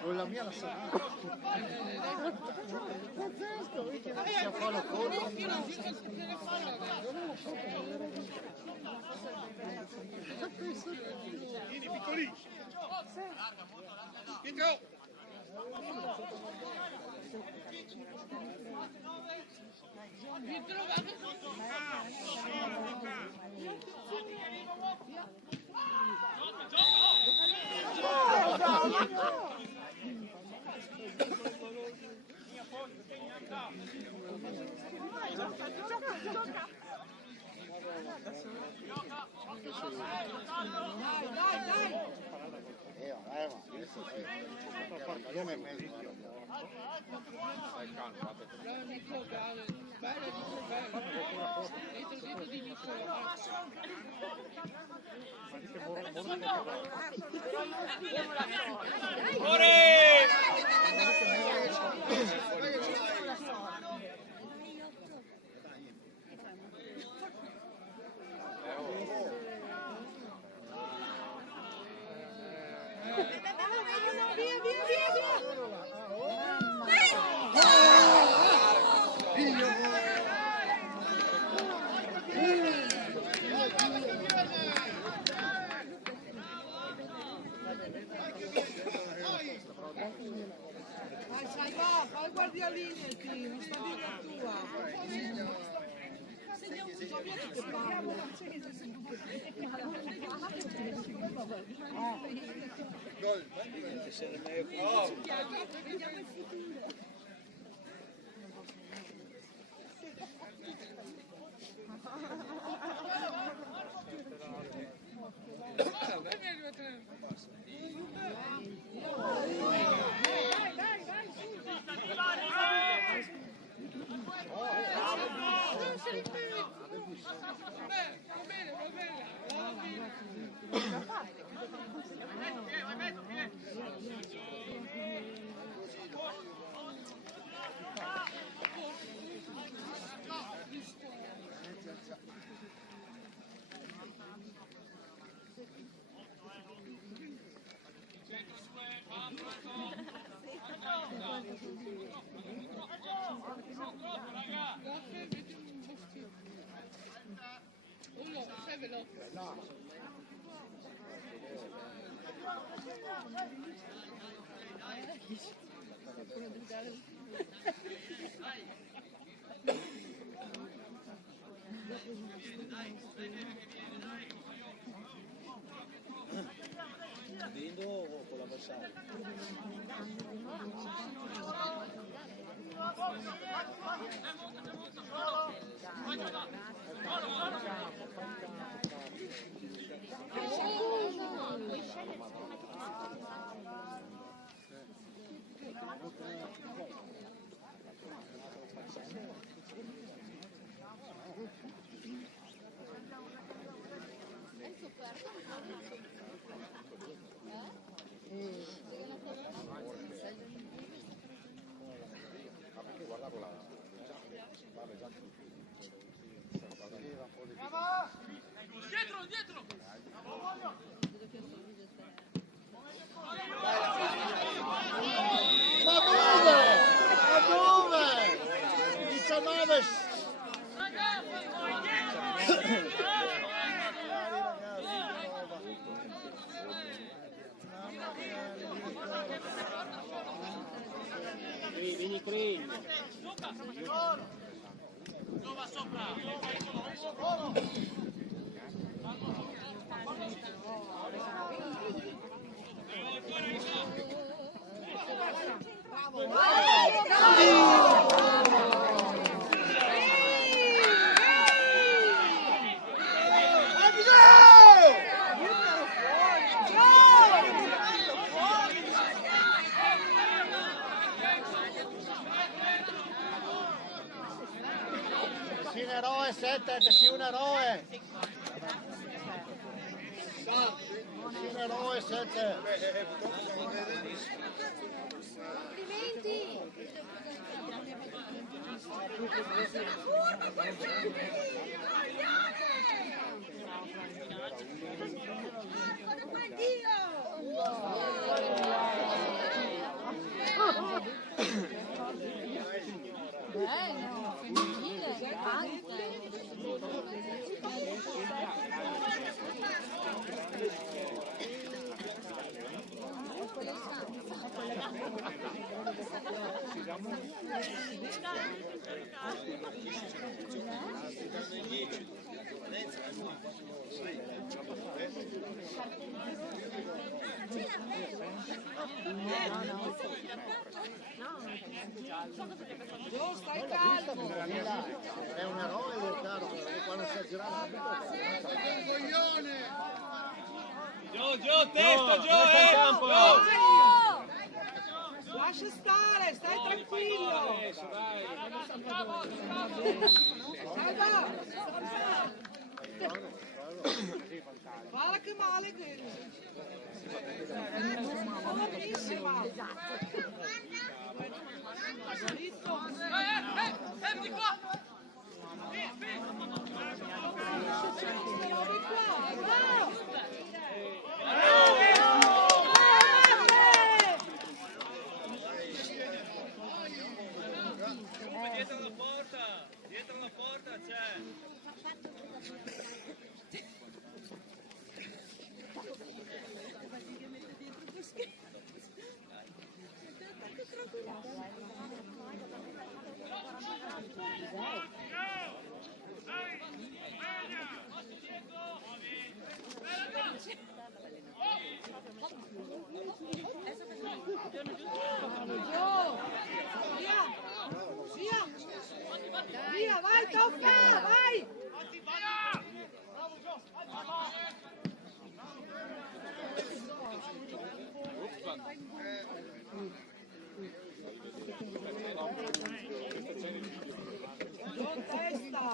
Con la mia la sa. Pazzesco, che si affano contro. Vieni, piccolino. Pietro. Vai guardialine, non sta di la tua. Vendo o con l'avversario? Dietro, dietro! Ma dove? 19. Vieni qui. Giova sopra! Sì, un eroe, 7, che sia un eroe. Sì, un eroe, 7. Bello, femminile, anche. Gio, stai calmo. È un eroe del caro, quando si è girato. Gio, testa, Gio, Lascia stare, stai tranquillo. Salva. Guarda che male che... Bravissima. Dritto. di qua! Queste robe qua, no! Dietro la porta c'è! Via, vai, tocca, vai! Con testa!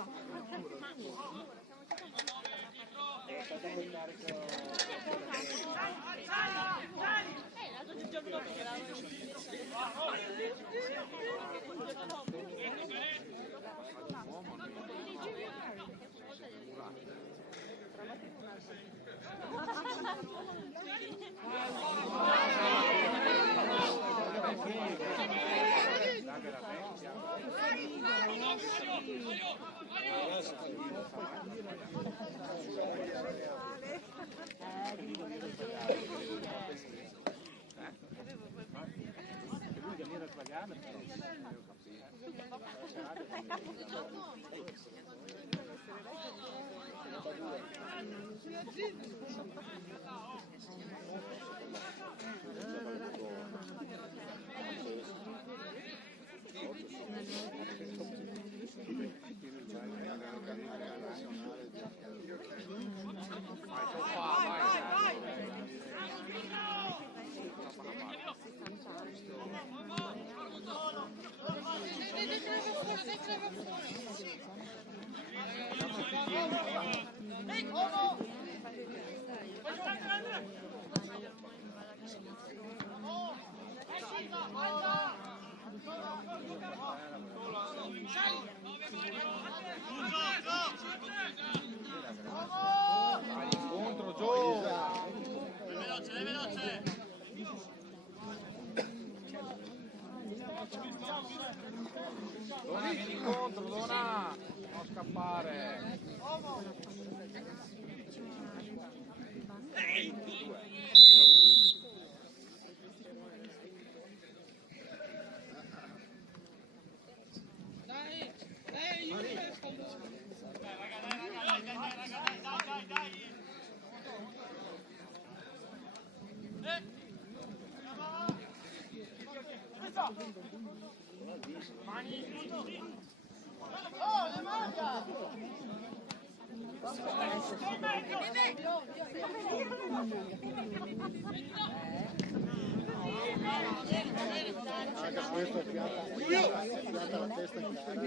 Incontro, Gio! Veloce, veloce! Dona, vieni incontro, Dona! Non scappare!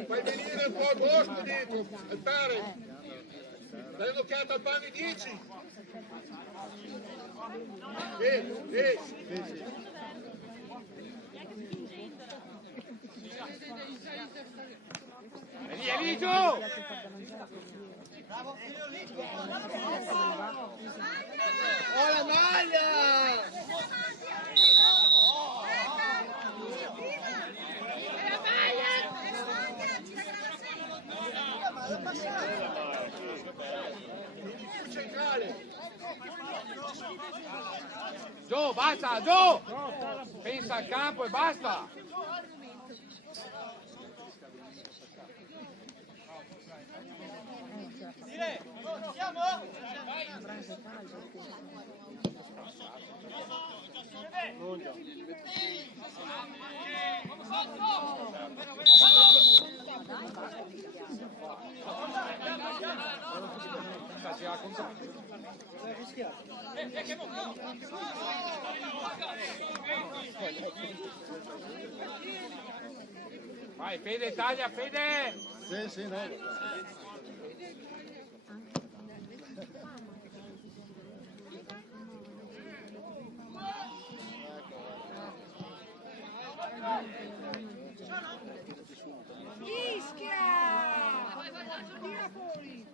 Fai venire un po' a Bosco dietro, al pare. Dai un'occhiata al pane 10. È lì, giù! Oh, la maglia! Gio, basta, Gio! Pensa al campo e basta! Vai, Fede, taglia, Fede! Sì, no. Ischia! Tira fuori!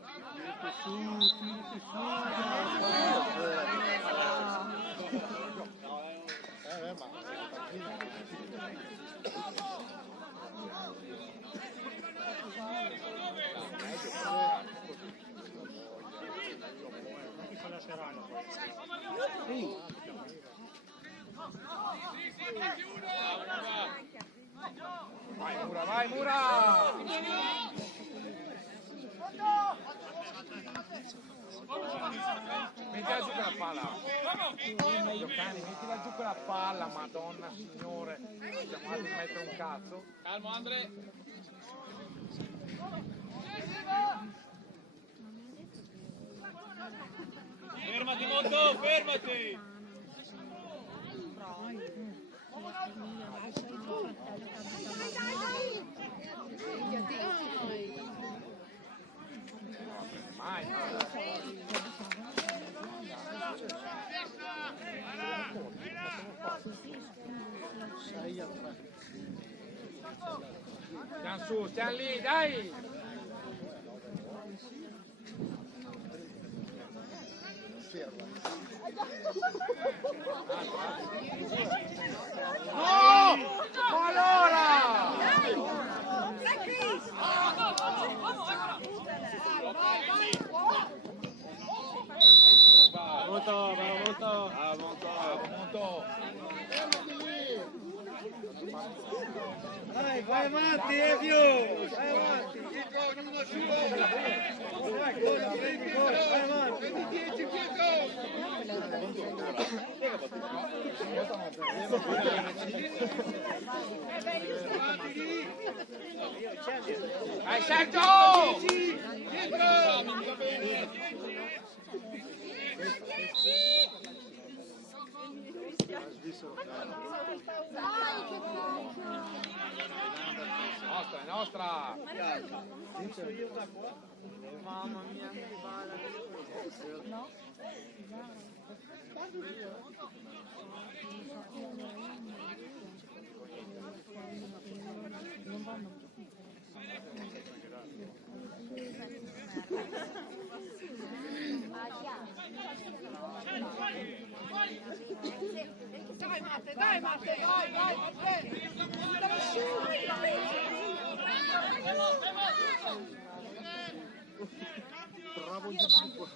Vai, Mura! Mettila giù quella palla. Giocani, mettila giù quella palla, madonna signore. Siamo altri mettere un cazzo. Calmo, Andre. Fermati molto, fermati! Mai. Stiamo su, stiamo lì, dai! No! Ma allora! Molto. Dai, vai avanti, Evio! Vai avanti! Ognuno su voi! Vai avanti! Vai Sergio! Nostra, è nostra! Mamma mia, che balla. No? Non vanno. Dai Matte, vai, Matte! Bravo il tipo.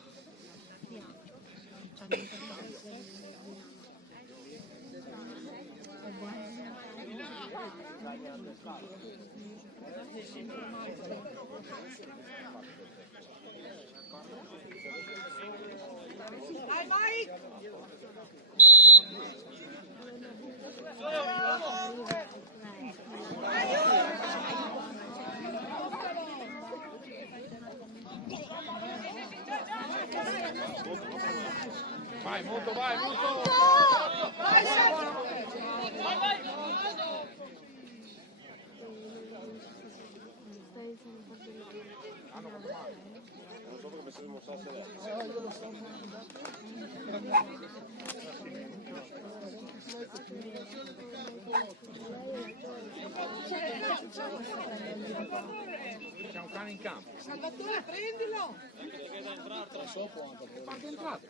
Vai, vai! Vai, Muto, vai, Muto! Vai, Hanno fatto male. Non so come si dimostrasse adesso. Io lo so. C'è un cane in campo. Salvatore, prendilo! Quanto è entrato?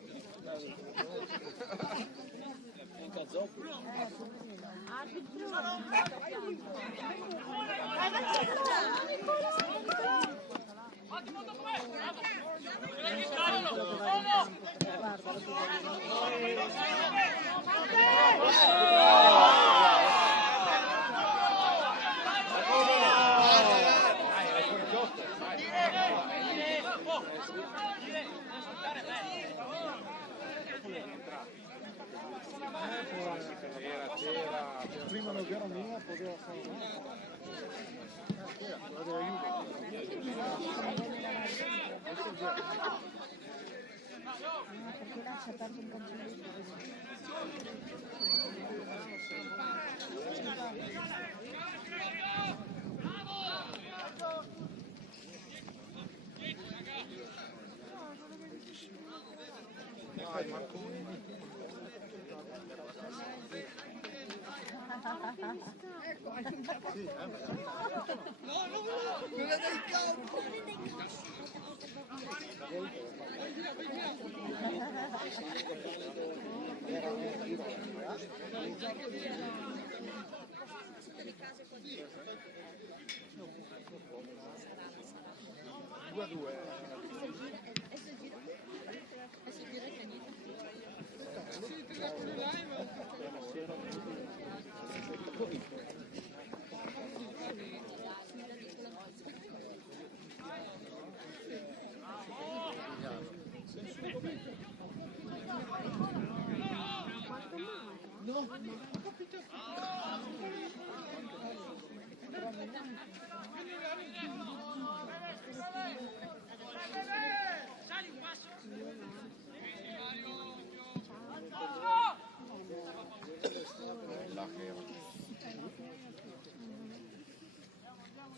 Prima non era mia, poteva fare quella della Perché là c'è perso un cancello. Dai, Marco. quella del campo. Due a due. No, ho capito.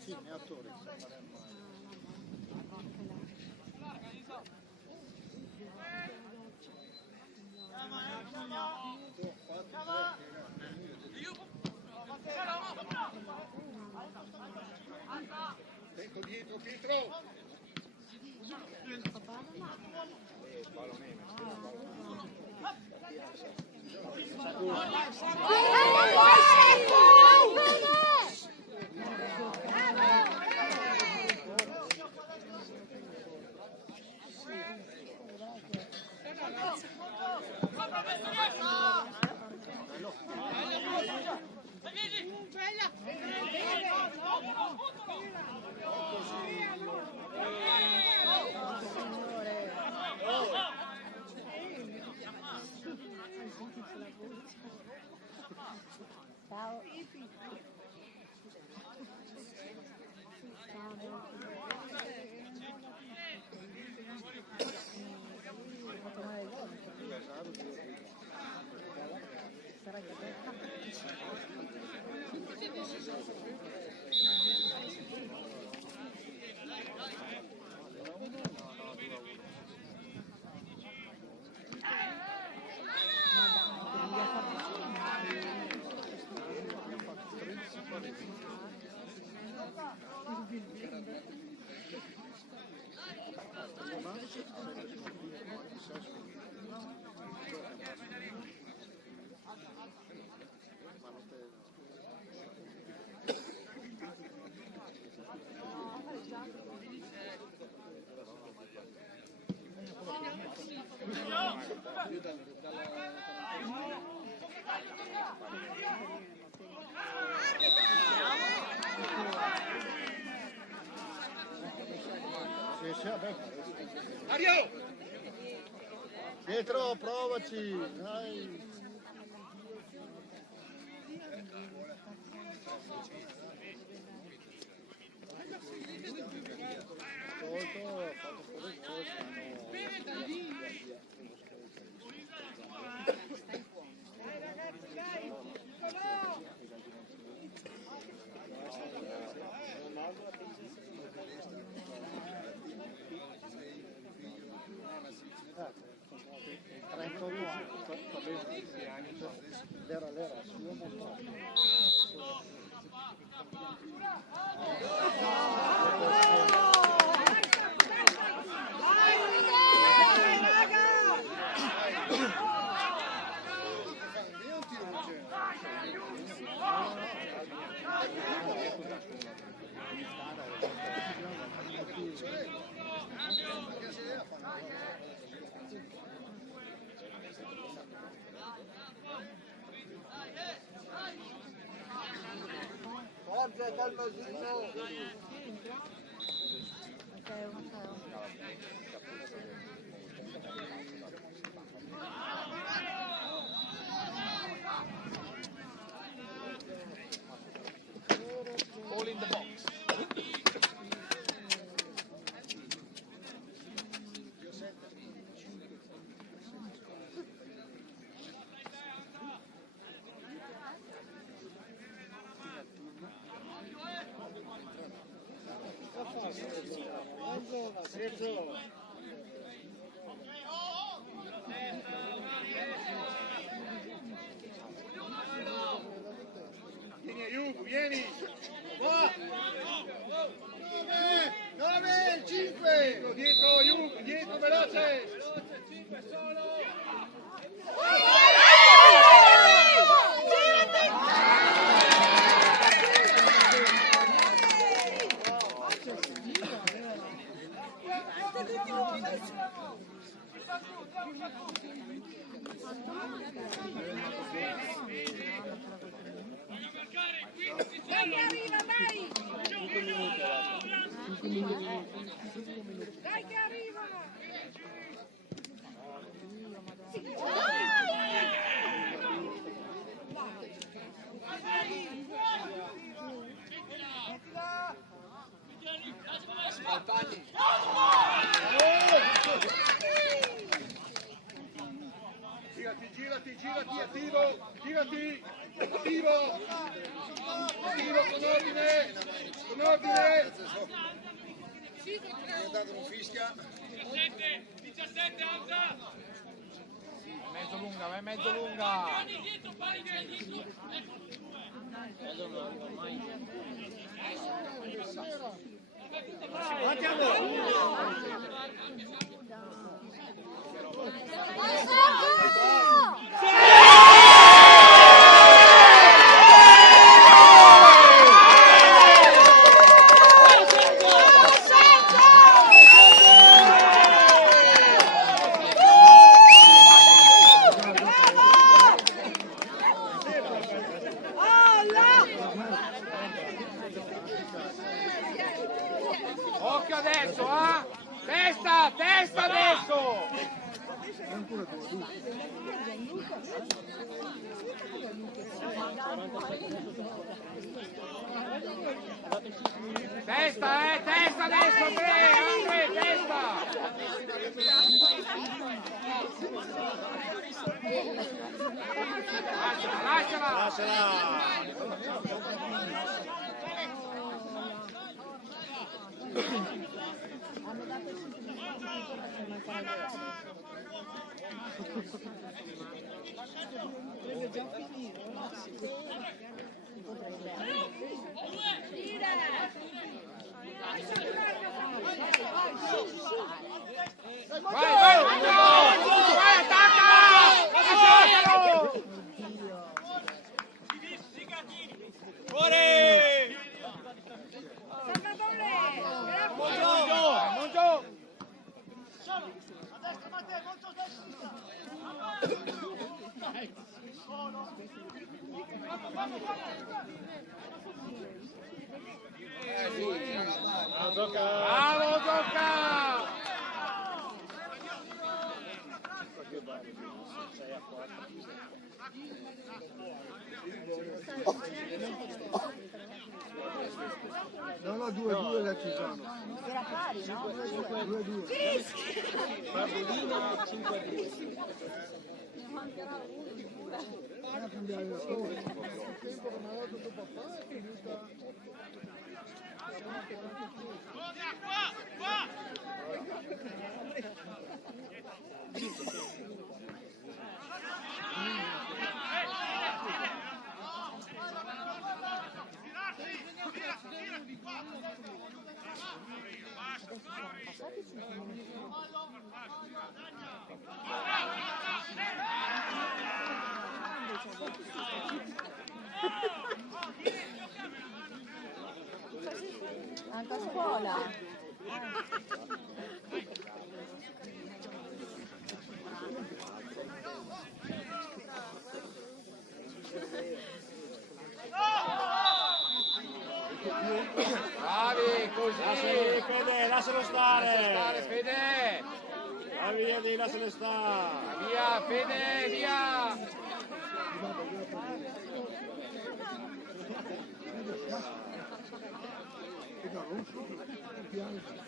Sì, ne ha attore. Ecco dietro Pietro. Mario! Pietro, provaci! Dai! Forza Calmasino! All in the box. Vieni Ayubu, vieni! Va! 9, 5! Dietro Ayubu, dietro veloce! Veloce, 5 solo! Dai che arriva, dai! 5 minuti. Dai che arrivano! Girati, attivo, girati, attivo, con ordine, con ordine. Mi ha dato un fischia. 17, Anza! Mezzo lunga, vai mezzo lunga. Occhio adesso, ah! Testa, testa adesso! Testa, testa adesso, Andre, testa! Lasciala, lasciala! Potrebbe già finire, no? Vai, attacca! Fuori! Mongiò! A destra Matteo, molto a destra! Bravo, gioca! No, 2-2 là ci sono. Era pari, no? 2-2. Fabulino 5-10. A cambiare la storia. Il tempo che mi ha dato tuo papà è venuta... Anche a scuola. Bravi, così! Fede, lascialo stare! Fede! Va via lì, lascialo stare! Via, Fede, via!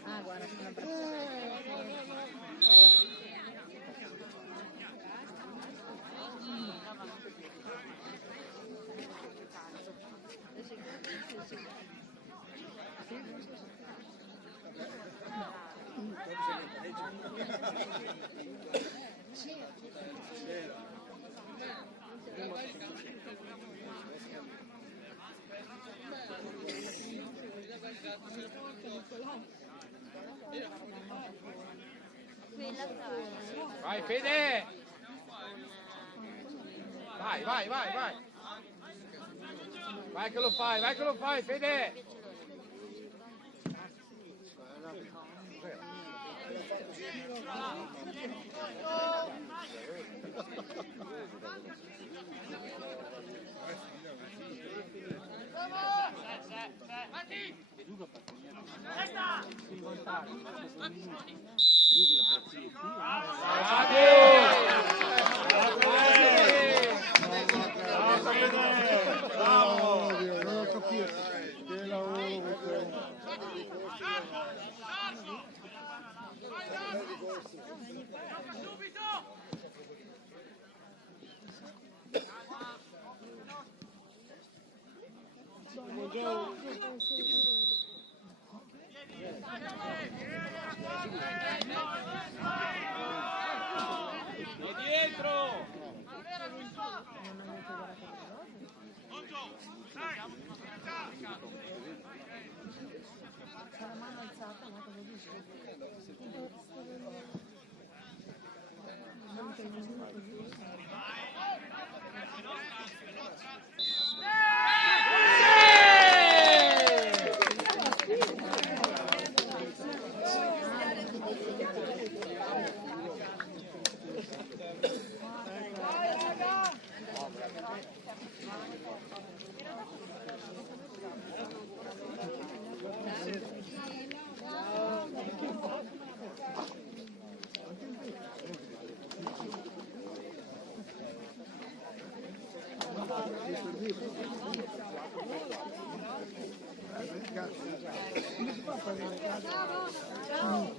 Ah, guarda, sono Vai, Fede! Vai, vai, vai, vai! Vai che lo fai, Fede! Bravo! Non ho capito. Che lavoro Dietro! C'è la mano alzata, ma cosa dici? Non c'è nessuno così. Ciao.